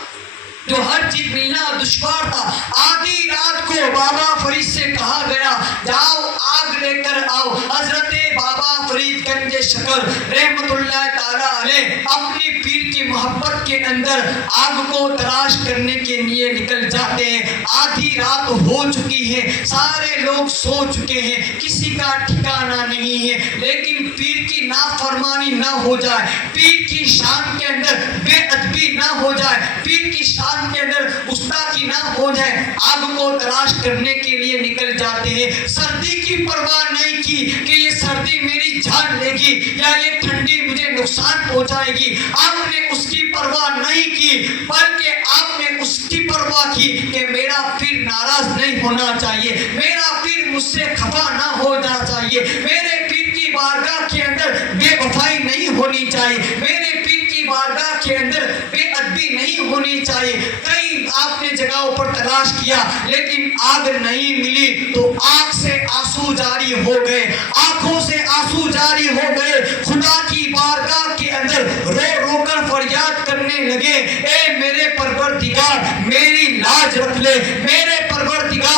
جو ہر چیز ملنا دشوار تھا, آدھی رات کو بابا فرید سے کہا گیا جاؤ آگ لے کر آؤ. حضرت بابا فرید گنج شکر رحمۃ اللہ تعالیٰ علیہ اپنی پیر کی محبت کے اندر آگ کو تلاش کرنے کے لیے نکل جاتے ہیں. آدھی رات ہو چکی ہے, سارے لوگ سو چکے ہیں, کسی کا ٹھکانہ نہیں ہے, لیکن پیر کی نافرمانی نہ ہو جائے, پیر کی شان کے اندر بے ادبی نہ ہو جائے, پیر کی شان کے اندر گستاخی نہ ہو جائے. آگ کو تلاش کرنے کے لیے نکل جاتے ہیں. سردی کی پرواہ نہیں کی کہ یہ سردی میری جان لے گی یا یہ ٹھنڈی مجھے نقصان پہنچائے گی. آپ نے اس کی پرواہ نہیں کی, بلکہ آپ نے اس کی پرواہ کی کہ میرا پیر ناراض نہیں ہونا چاہیے, میرا پیر مجھ سے خفا نہ ہونا چاہیے, میرے پیر کی بارگاہ کے اندر بے وفائی نہیں ہونی چاہیے, میرے پیر کی بارگاہ کے اندر بے ادبی نہیں ہونی چاہیے. کئی آپ نے جگہوں پر تلاش کیا لیکن آگ نہیں ملی, تو آنکھ سے آنسو جاری ہو گئے, آنکھوں سے آنسو جاری ہو گئے. خدا کی بارگاہ کے اندر رو رو کر فریاد کرنے لگے اے میرے پروردگار میری لاج رکھ لے, میرے پروردگار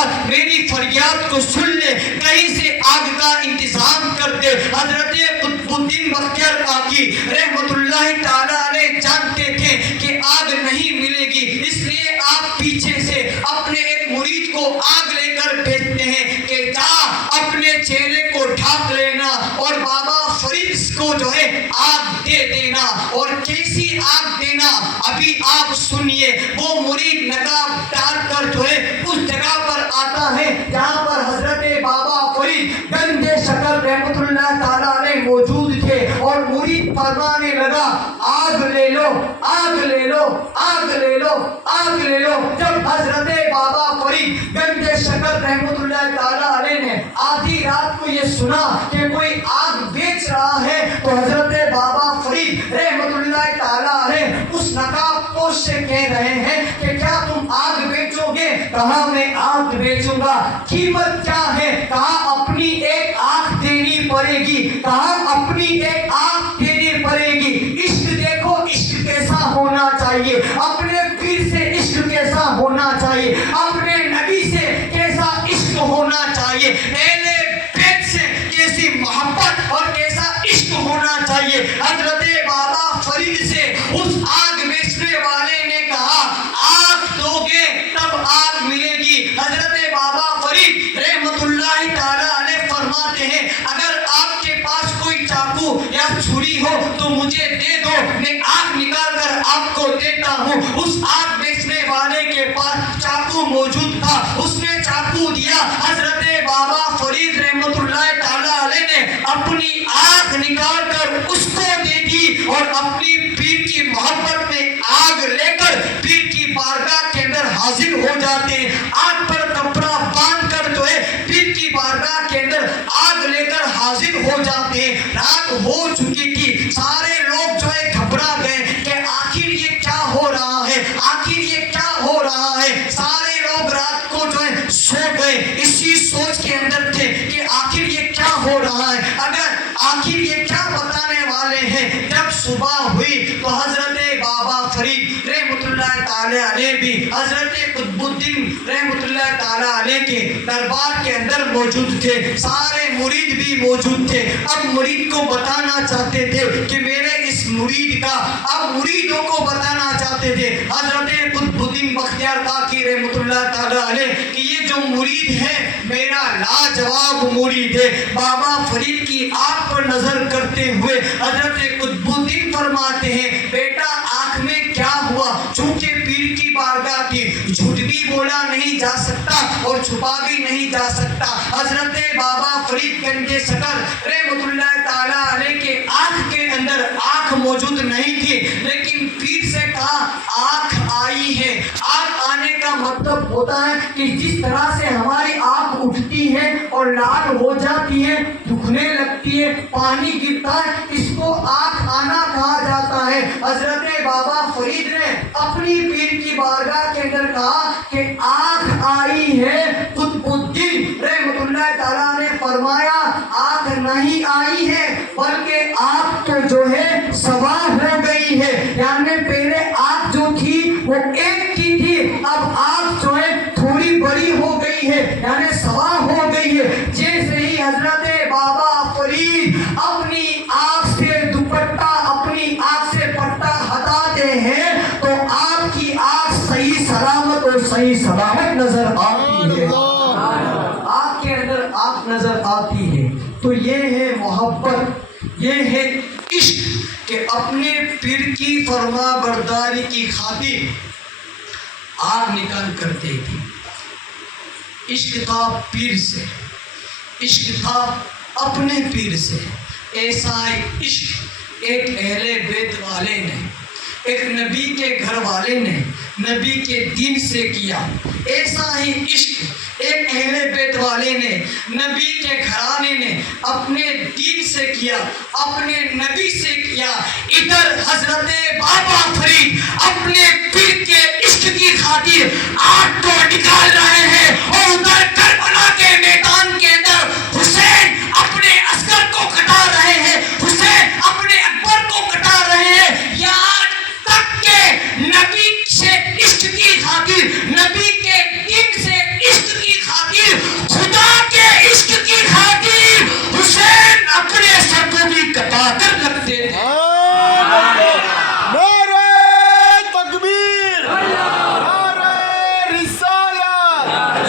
آگ کا انتظام کر دے۔ حضرت قطب الدین بختیار کاکی رحمت اللہ تعالی علیہ جانتے تھے کہ آگ نہیں ملے گی، اس لیے آپ پیچھے سے اپنے ایک مرید کو آگ لے کر بھیجتے ہیں کہ جا اپنے چہرے کو ڈھانپ لینا اور بابا فرید کو جو ہے آگ دے دینا۔ اور کیسی آگ دینا ابھی آپ سنیے۔ وہ مرید نقاب ڈال کر جو ہے اس جگہ پر آتا ہے جہاں پر حضرت بابا فرید گنج شکر رحمت اللہ تعالیٰ علیہ موجود تھے، اور مرید فرمانے لگا آگ لے لو، آگ لے لو، آگ لے لو، آگ لے لو۔ جب حضرت بابا فرید گنج شکر رحمت اللہ تعالیٰ علیہ نے آدھی رات کو یہ سنا کہ کوئی آگ بیچ رہا ہے، تو حضرت بابا فرید رحمت اللہ تعالیٰ علیہ اس نقاب پوش سے کہہ رہے ہیں کہ کیا تم آگ بیچو گے؟ کہا میں آگ بیچوں گا۔ قیمت کیا ہے؟ کہا اپنی ایک آنکھ دینی پڑے گی، کہا اپنی ایک آنکھ دینی پڑے گی۔ عشق دیکھو عشق کیسا ہونا چاہیے، اپنے پیر سے عشق کیسا ہونا چاہیے، اپنے نبی سے کیسا عشق ہونا چاہیے، اہل بیت سے کیسی محبت اور کیسا عشق ہونا چاہیے۔ حضرت بابا فرید سے اس آگ بیچنے والے نے کہا آگ دو گے تب آگ ملے گی۔ حضرت بابا فرید رحمت اللہ تعالیٰ علیہ فرماتے ہیں اگر آپ کے پاس کوئی چاقو یا چھری ہو تو مجھے دے دو، میں آگ نکال کر آپ کو دیتا ہوں۔ اس آگ بیچنے والے کے پاس چاقو موجود تھا، اس نے چاقو دیا، حضرت بابا فرید رحمت اللہ تعالیٰ علیہ نے اپنی آگ نکال کر اس کو دے دی اور اپنی پیر کی محبت میں آگ لے کر پیر کی بارگاہ کے اندر حاضر ہو جاتے ہیں۔ آگ پر کپڑا باندھ کر جو ہے پیر کی بارگاہ کے اندر آگ لے کر حاضر ہو جاتے ہیں۔ رات ہو چکی تھی، سارے لوگ جو ہے گھبرا گئے کہ آخر یہ کیا ہو رہا ہے، آخر یہ کیا ہو رہا ہے۔ سارے لوگ رات کو جو ہے سو گئے، اسی سوچ کے اندر تھے کہ آخر یہ کیا ہو رہا ہے، اگر آخر یہ کیا بتانے والے ہیں۔ جب صبح ہوئی تو حضرت بابا فرید رحمت اللہ تعالیٰ علیہ بھی حضرت قطب الدین رحمت اللہ تعالیٰ علیہ کے دربار کے اندر موجود تھے، سارے مرید بھی موجود تھے۔ اب مرید کو بتانا چاہتے تھے کہ میرے اس مرید کا، اب مریدوں کو بتانا چاہتے تھے حضرت قطب الدین بختیار کاکی رحمت اللہ تعالیٰ علیہ کہ یہ جو مرید ہے میرا لاجواب مرید ہے۔ بابا فرید کی آنکھ پر نظر کرتے ہوئے حضرت قطب الدین فرماتے ہیں بیٹا آنکھ میں کیا ہوا؟ چونکہ پیر کی بارگاہ تھی، جھوٹ بھی بولا نہیں جا سکتا اور چھپا بھی نہیں جا سکتا۔ حضرت بابا فرید گنج شکر رحمت اللہ تعالیٰ علیہ کے آنکھ کے اندر آنکھ موجود نہیں تھی، لیکن پیر سے کہا آنکھ آئی ہے۔ آنکھ آنے کا مطلب ہوتا ہے کہ جس طرح سے ہماری آنکھ اٹھتی ہے اور لال ہو جاتی ہے، دکھنے لگتی ہے، پانی گرتا ہے، اس کو آنکھ آنا کہا جاتا ہے۔ حضرت بابا فرید نے اپنی پیر کی بارگاہ کے اندر کہا کہ آنکھ آئی ہے۔ قطب الدین رحمت اللہ تعالیٰ نے فرمایا آنکھ نہیں آئی ہے بلکہ آنکھ تو جو ہے سوار ہو گئی ہے، یعنی پہلے آنکھ جو تھی وہ ایک کی تھی، اب آنکھ جو ہے تھوڑی بڑی ہو گئی ہے، یعنی سوار ہو گئی ہے۔ جیسے ہی حضرت بابا فرید اپنی آنکھ سے دوپٹہ، اپنی آنکھ سے پٹا ہٹاتے ہیں تو آپ کی آنکھ صحیح سلامت اور صحیح سلامت نظر آتی ہے، آپ کے اندر آنکھ نظر آتی ہے۔ تو یہ ہے محبت، یہ ہے عشق کہ اپنے پیر کی فرما برداری کی خاطر آگ نکال کر دے دی۔ عشق تھا پیر سے، عشق تھا اپنے پیر سے۔ ایسا ایک عشق ایک اہل بیت والے نے، ایک نبی کے گھر والے نے نبی کے دین سے کیا۔ ایسا ہی عشق ایک اہل بیت والے نے نبی کے گھرانے نے اپنے دین سے کیا، اپنے نبی سے کیا۔ ادھر حضرت بابا فرید اپنے پیر کے عشق کی خاطر آگ کو نکال رہے ہیں، اور ادھر کربلا کے میدان کے اندر حسین اپنے عسکر کو کٹا رہے ہیں، حسین اپنے اکبر کو کٹا رہے ہیں۔ یہاں تک کہ نبی سے عشق کی خاطر، نبی کے دین سے عشق کی خاطر، خدا کے عشق کی خاطر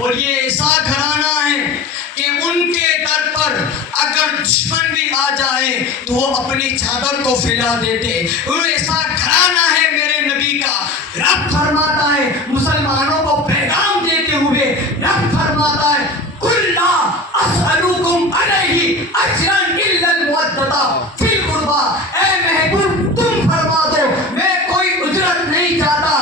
اور یہ ایسا گھرانہ ہے کہ ان کے در پر اگر دشمن بھی آ جائے تو وہ اپنی چادر کو پھیلا دیتے. وہ ایسا گھرانہ ہے میرے نبی کا. رب فرماتا ہے مسلمانوں کو پیغام دیتے ہوئے، رب فرماتا ہے قُلْ لَا أَسْأَلُكُمْ عَلَيْهِ أَجْرًا إِلَّا الْمَوَدَّةَ فِي الْقُرْبَى. اے محبوب تم فرما دو میں کوئی اجرت نہیں چاہتا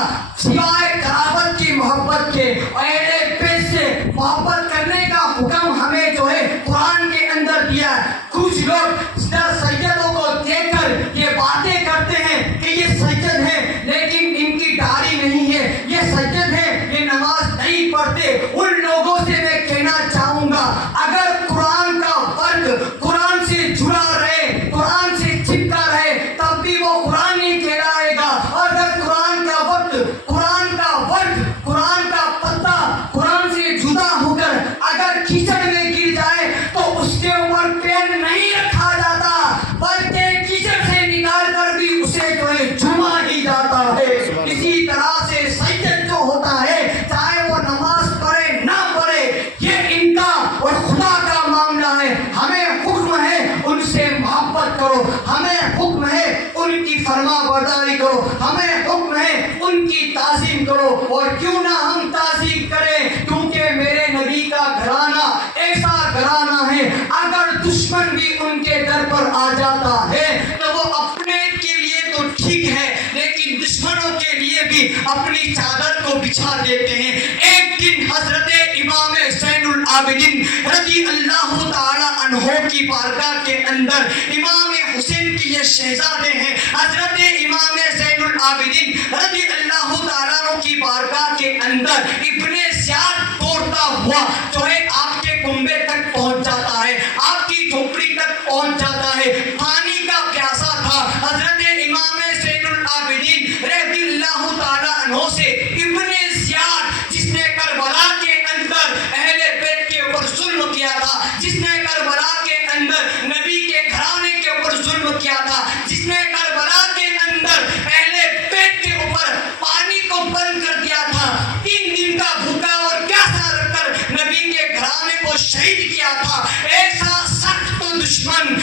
سوائے قرابت کی محبت کے. اہل بیت سے محبت کرنے کا حکم ہمیں جو ہے قرآن کے اندر دیا ہے. کچھ لوگ سیدوں کو دیکھ کر یہ باتیں کرتے ہیں کہ یہ سید ہے لیکن ان کی داڑھی نہیں ہے، یہ سید ہے یہ نماز نہیں پڑھتے. ان لوگوں سے میں کہنا چاہوں گا اگر قرآن کا ورد قرآن سے جڑا رہے، قرآن سے چپکا رہے تب بھی وہ قرآن نہیں کہلائے گا. اور اگر قرآن کا ورد قرآن کا پتا قرآن سے جدا ہو کر اگر کیچڑ میں گر جائے تو اس کے اوپر پیر نہیں رکھا جاتا بلکہ کیچڑ سے نکال کر بھی اسے جو ہے جھما ہی جاتا ہے. اسی طرح سے سید جو ہوتا ہے چاہے وہ نماز پڑھے نہ پڑھے یہ ان کا اور خدا کا معاملہ ہے. ہمیں حکم ہے ان سے محبت کرو، ہمیں حکم ہے ان کی فرما برداری کرو، ہمیں حکم ہے ان کی تعظیم کرو. اور کیوں نہ ہم تعظیم کریں کیونکہ میرے نبی کا گھرانہ ایسا گھرانہ ہے اگر دشمن بھی ان کے در پر آ جاتا ہے تو وہ اپنے کے لیے تو ٹھیک ہے لیکن دشمنوں کے لیے بھی اپنی چادر کو بچھا دیتے ہیں. ایک دن حضرت امام زین العابدین رضی اللہ تعالی عنہ کی بارگاہ کے اندر امام حسین کی یہ شہزادے ہیں حضرت امام زین العابدین رضی اللہ تعالیٰ عنہ کی بارگاہ کے اندر ابن زیاد دوڑتا ہوا جو ہے آپ کے کنبے تک پہنچ جاتا ہے، آپ کی جھوپڑی تک پہنچ جاتا ہے. پانی کا پیاسا تھا. حضرت امام زین العابدین رضی اللہ تعالیٰ عنہ سے ابن زیاد جس نے کربلا کے اندر اہل بیت کے اوپر ظلم کیا تھا، جس نے کربلا کے اندر نبی کے گھرانے کے اوپر ظلم کیا تھا، جس نے کربلا کے اندر اہل بیت کے اوپر پانی کو بند کر دیا تھا، 3 دن کا بھوکا اور پیاسا رکھ کر نبی کے گھرانے کو شہید کیا تھا. ایسا سخت دشمن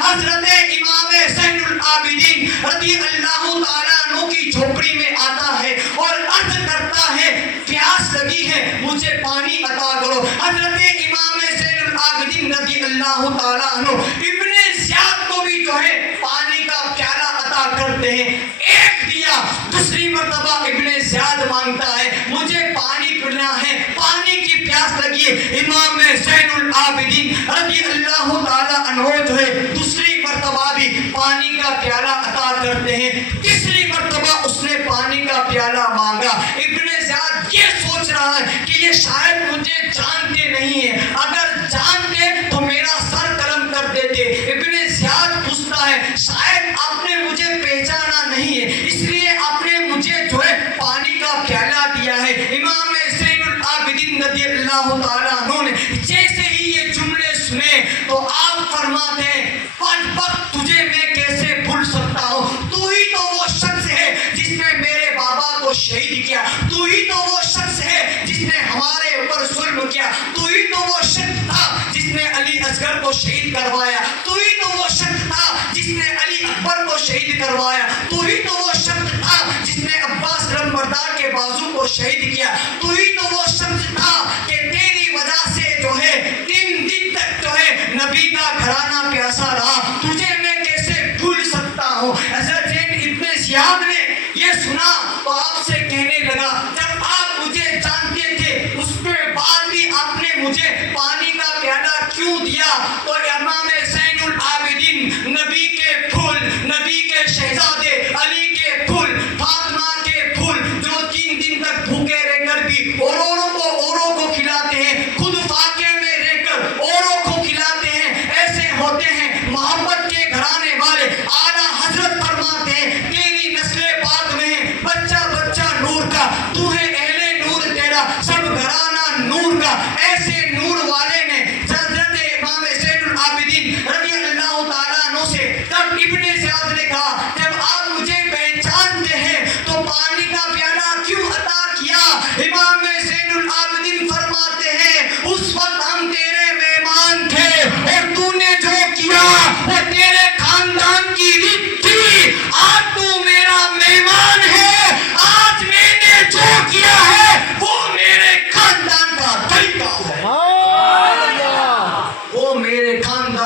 حضرت امام زین العابدین رضی اللہ تعالیٰ عنہ کی جھوپڑی میں آتا ہے اور عرض کرتا ہے پیاس لگی ہے مجھے پانی عطا کرو. حضرت امام زین العابدین رضی اللہ تعالیٰ عنہ ابن زیاد کو بھی جو ہے پانی کا پیالہ عطا کرتے ہیں. ایک دیا دوسری مرتبہ ابن زیاد مانگتا ہے مجھے پانی پینا ہے، پانی کی پیاس لگی ہے. امام زین العابدین رضی اللہ تعالیٰ عنہ جو ہے دوسری مرتبہ بھی پانی کا پیالہ عطا کرتے ہیں. تیسری مرتبہ اس نے پانی کا پیالہ مانگا. ابن زیاد یہ سوچ رہا ہے کہ یہ شاید مجھے جانتے نہیں ہیں، اگر جانتے تو میرا سر قلم کر دیتے. ابن زیاد پوچھتا ہے شاید آپ نے مجھے پہچانا نہیں ہے اس لیے آپ نے مجھے جو ہے پانی کا پیالہ دیا ہے. امام زین العابدین رضی اللہ تعالیٰ عنہ نے جیسے ہی یہ جملے سنے تو آپ فرماتے ہیں بدبخت تجھے میں کیسے بھول سکتا ہوں، تو ہی تو وہ شخص ہے جس نے میرے بابا کو شہید کیا، تو ہی تو وہ شخص ہے جس نے ہمارے اوپر ظلم کیا، تو ہی تو وہ شخص تھا جس نے علی اصغر کو شہید کروایا، تو ہی تو وہ شخص تھا جس نے علی اکبر کو شہید کروایا، تو ہی تو وہ شخص تھا جس نے عباس علمبردار کے بازو کو شہید کیا، تو ہی تو وہ شخص تھا کہ تیری وجہ سے جو ہے 3 دن تک جو ہے نبی کا گھرانہ پیاسا رہا، تجھے میں کیسے بھول سکتا ہوں. حضرت ابن زیاد نے یہ سنا تو آپ سے کہنے لگا جب آپ مجھے جانتے تھے اس کے بعد بھی آپ نے مجھے پانی کا پیالہ کیوں دیا؟ تو امام زین العابدین نبی کے پھول، نبی کے شہزادے علی کے پھول، فاطمہ کے پھول جو 3 دن تک بھوکے رہ کر بھی اوروں کو کھلاتے ہیں، خود فاقے میں رہ کر اوروں کو کھلاتے ہیں، ایسے ہوتے ہیں محبت کے گھرانے والے. اعلیٰ حضرت فرماتے ہیں تیری نسل پاک میں بچہ بچہ نور کا، تو ہے اہل نور تیرا سب گھرانہ نور کا. ایسے نور والے نے حضرت امام زین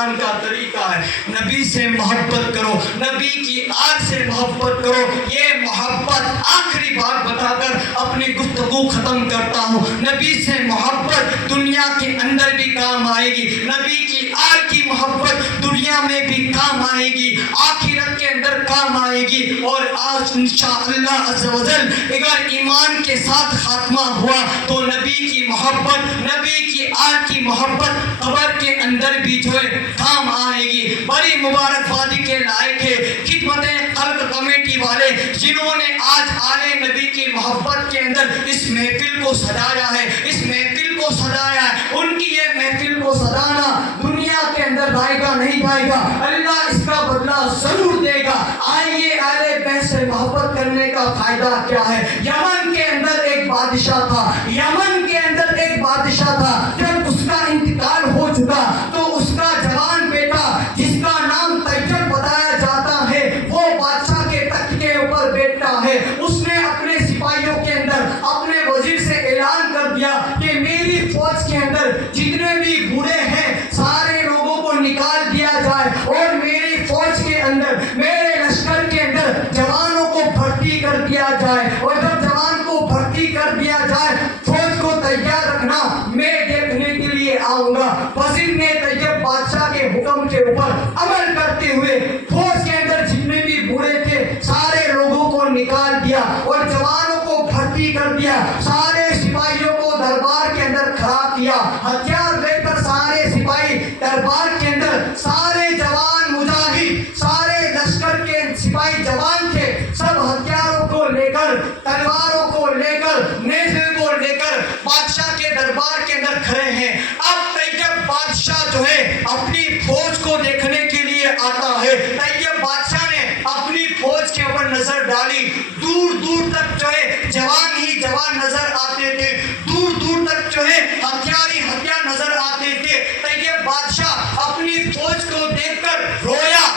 ایمان کا طریقہ ہے. نبی سے محبت کرو, نبی کی آل سے محبت کرو. یہ محبت آخری بات بتا کر اپنی گفتگو ختم کرتا ہوں. نبی سے محبت دنیا کے اندر بھی کام آئے گی, نبی کی آل کی محبت دنیا میں بھی کام آئے گی, آخرت کے اندر کام آئے گی. اور آج انشاءاللہ عز و جل اگر ایمان کے ساتھ خاتمہ ہوا تو نبی کی محبت, نبی کی آل کی محبت قبر کے اندر بھی جو ہے کام آئے گی. بڑی مبارکبادی کے لائق ہے خدمت خلق کمیٹی والے جنہوں نے آج آل نبی کی محبت کے اندر اس محفل کو سجایا ہے, اس محفل کو سجایا ہے. ان کی یہ محفل کو سجانا دنیا کے اندر جائے گا نہیں جائے گا, اللہ اس کا بدلہ ضرور دے گا. آئیے اہل بیت سے محبت کرنے کا فائدہ کیا ہے. یمن کے اندر ایک بادشاہ تھا, یمن کے اندر ایک بادشاہ تھا. جب اس کا انتقال ہو چکا تو اس کا جوان بیٹا جس کا نام طیب بتایا جاتا ہے وہ بادشاہ کے تخت کے اوپر بیٹھتا ہے. اس نے اپنے سپاہیوں کے اندر اپنے وزیر سے اعلان کر دیا کہ میری فوج کے اندر جتنے بھی بوڑھے ہیں سارے لوگوں کو نکال دیا جائے اور میری فوج کے اندر, میرے لشکر کے اندر جوانوں کو بھرتی کر دیا جائے. اور جب جوان کو بھرتی کر دیا جائے فوج کو تیار رکھنا, میں دیکھنے کے لیے آؤں گا. وزیر نے طیب بادشاہ کے حکم کے اوپر عمل کرتے ہوئے فوج کے اندر جتنے بھی بوڑھے تھے سارے لوگوں کو نکال دیا اور جوانوں کو بھرتی کر دیا. سارے سپاہیوں کو دربار کے اندر کھڑا کیا, ہتھیار لے کر سارے سپاہی دربار کے اندر, سارے جوان مجاہد, سارے لشکر کے سپاہی جوان تھے, سب ہتھیاروں کو لے کر, تلواروں کو لے کر, نیزے کو لے کر بادشاہ کے دربار کے اندر کھڑے ہیں. اب طیب بادشاہ جو ہے اپنی فوج کو دیکھنے کے لیے آتا ہے. طیب بادشاہ نے اپنی فوج کے اوپر نظر ڈالی, دور دور تک جو ہے جوان ہی جوان نظر آتے تھے, دور دور تک جو ہے ہتھیار ہی ہتھیار نظر آتے تھے. طیب بادشاہ اپنی فوج کو دیکھ کر رویا,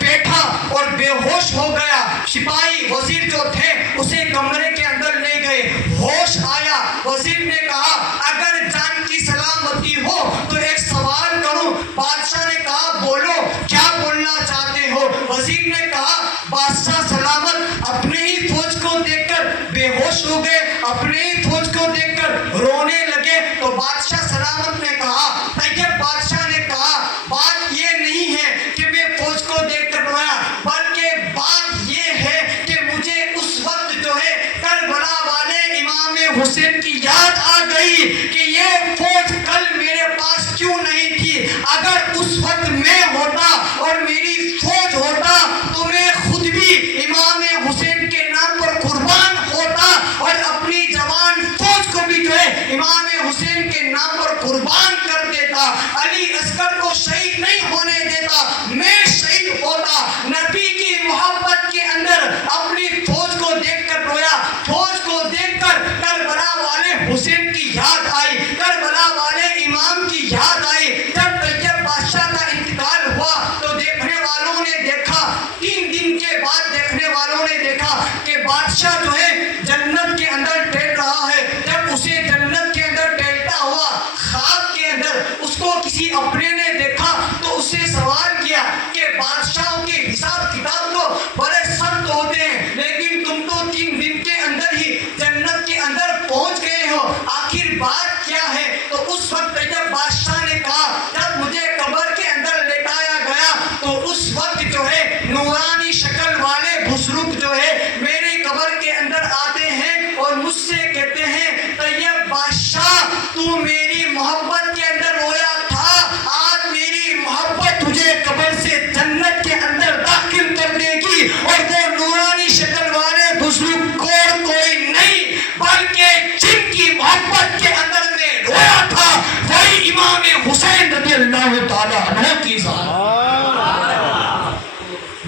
بیٹھا اور بے ہوش ہو گیا. سپاہی وزیر جو تھے اسے کمرے کے اندر لے گئے, ہوش آیا. وزیر نے کہا اگر جان کی سلامتی ہو تو ایک سوال کروں. بادشاہ نے کہا بولو, کیا بولنا چاہتے ہو. وزیر نے کہا بادشاہ سلامت اپنے ہی فوج کو دیکھ کر بے ہوش ہو گئے, اپنے ہی فوج کو دیکھ کر رونے لگے. تو بادشاہ سلامت نے کہا, طیب بادشاہ نے کہا بات یہ نہیں ہے کہ میں فوج کو دیکھ کر رویا, بلکہ بات یہ ہے کہ مجھے اس وقت جو ہے کربلا والے امام حسین کی یاد آ گئی کہ یہ فوج کل میرے پاس کیوں نہیں تھی. اگر اس وقت میں ہوتا اور میری فوج ہوتا تو میں خود بھی امام حسین کے نام پر قربان ہوتا اور اپنی جوان فوج کو بھی جو ہے امام حسین کے نام پر قربان کر دیتا. علی اصغر کو شہید نہیں ہونے دیتا, میں شہید ہوتا. نبی کی محبت کے اندر اپنی فوج کو دیکھ کر رویا, فوج کو دیکھ کر کربلا والے حسین کی یاد آئی, کربلا والے امام کی یاد آئی. جب طیب بادشاہ کا انتقال ہوا تو دیکھنے والوں نے دیکھا, 3 دن کے بعد دیکھنے والوں نے دیکھا کہ بادشاہ جو ہے جنت کے اندر ٹہل رہا ہے. جب اسے جنت کے اندر ٹہلتا ہوا خواب کے اندر اس کو کسی اپنے نے دیکھا تو اس سے سوال کیا کہ بادشاہوں کے حساب کتاب تو بڑے سخت ہوتے ہیں, لیکن تم تو 3 دن کے اندر ہی جنت کے اندر پہنچ گئے ہو, آخر بات کیا ہے. تو اس وقت جب بادشاہ نے کہا جب مجھے قبر کے اندر لٹایا گیا تو اس وقت جو ہے نورانی شکل والے بزرگ جو ہے میری قبر کے اندر آتے ہیں اور مجھ سے کہتے ہیں طیب بادشاہ تو میری محبت کے اندر رویا تھا, آج میری محبت تجھے قبر سے جنت کے اندر داخل کر دے گی. اور وہ نورانی شکل والے بزرگ کوئی نہیں بلکہ جن کی محبت کے اندر میں رویا تھا وہی امام حسین رضی اللہ تعالیٰ عنہ کی ذات.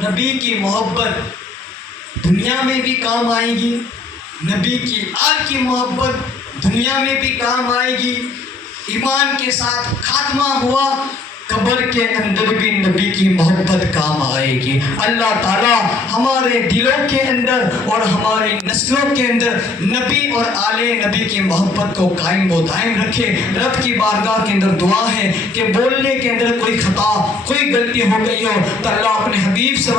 نبی کی محبت دنیا میں بھی کام آئے گی, نبی کی آل کی محبت دنیا میں بھی کام آئے گی. ایمان کے ساتھ خاتمہ ہوا قبر کے اندر بھی نبی کی محبت کام آئے گی۔ اللہ تعالیٰ ہمارے دلوں کے اندر اور ہماری نسلوں کے اندر نبی اور آل نبی کی محبت کو قائم و دائم رکھے۔ رب کی بارگاہ کے اندر دعا ہے کہ بولنے کے اندر کوئی خطا، کوئی غلطی ہو گئی ہو تو اللہ اپنے حبیب سے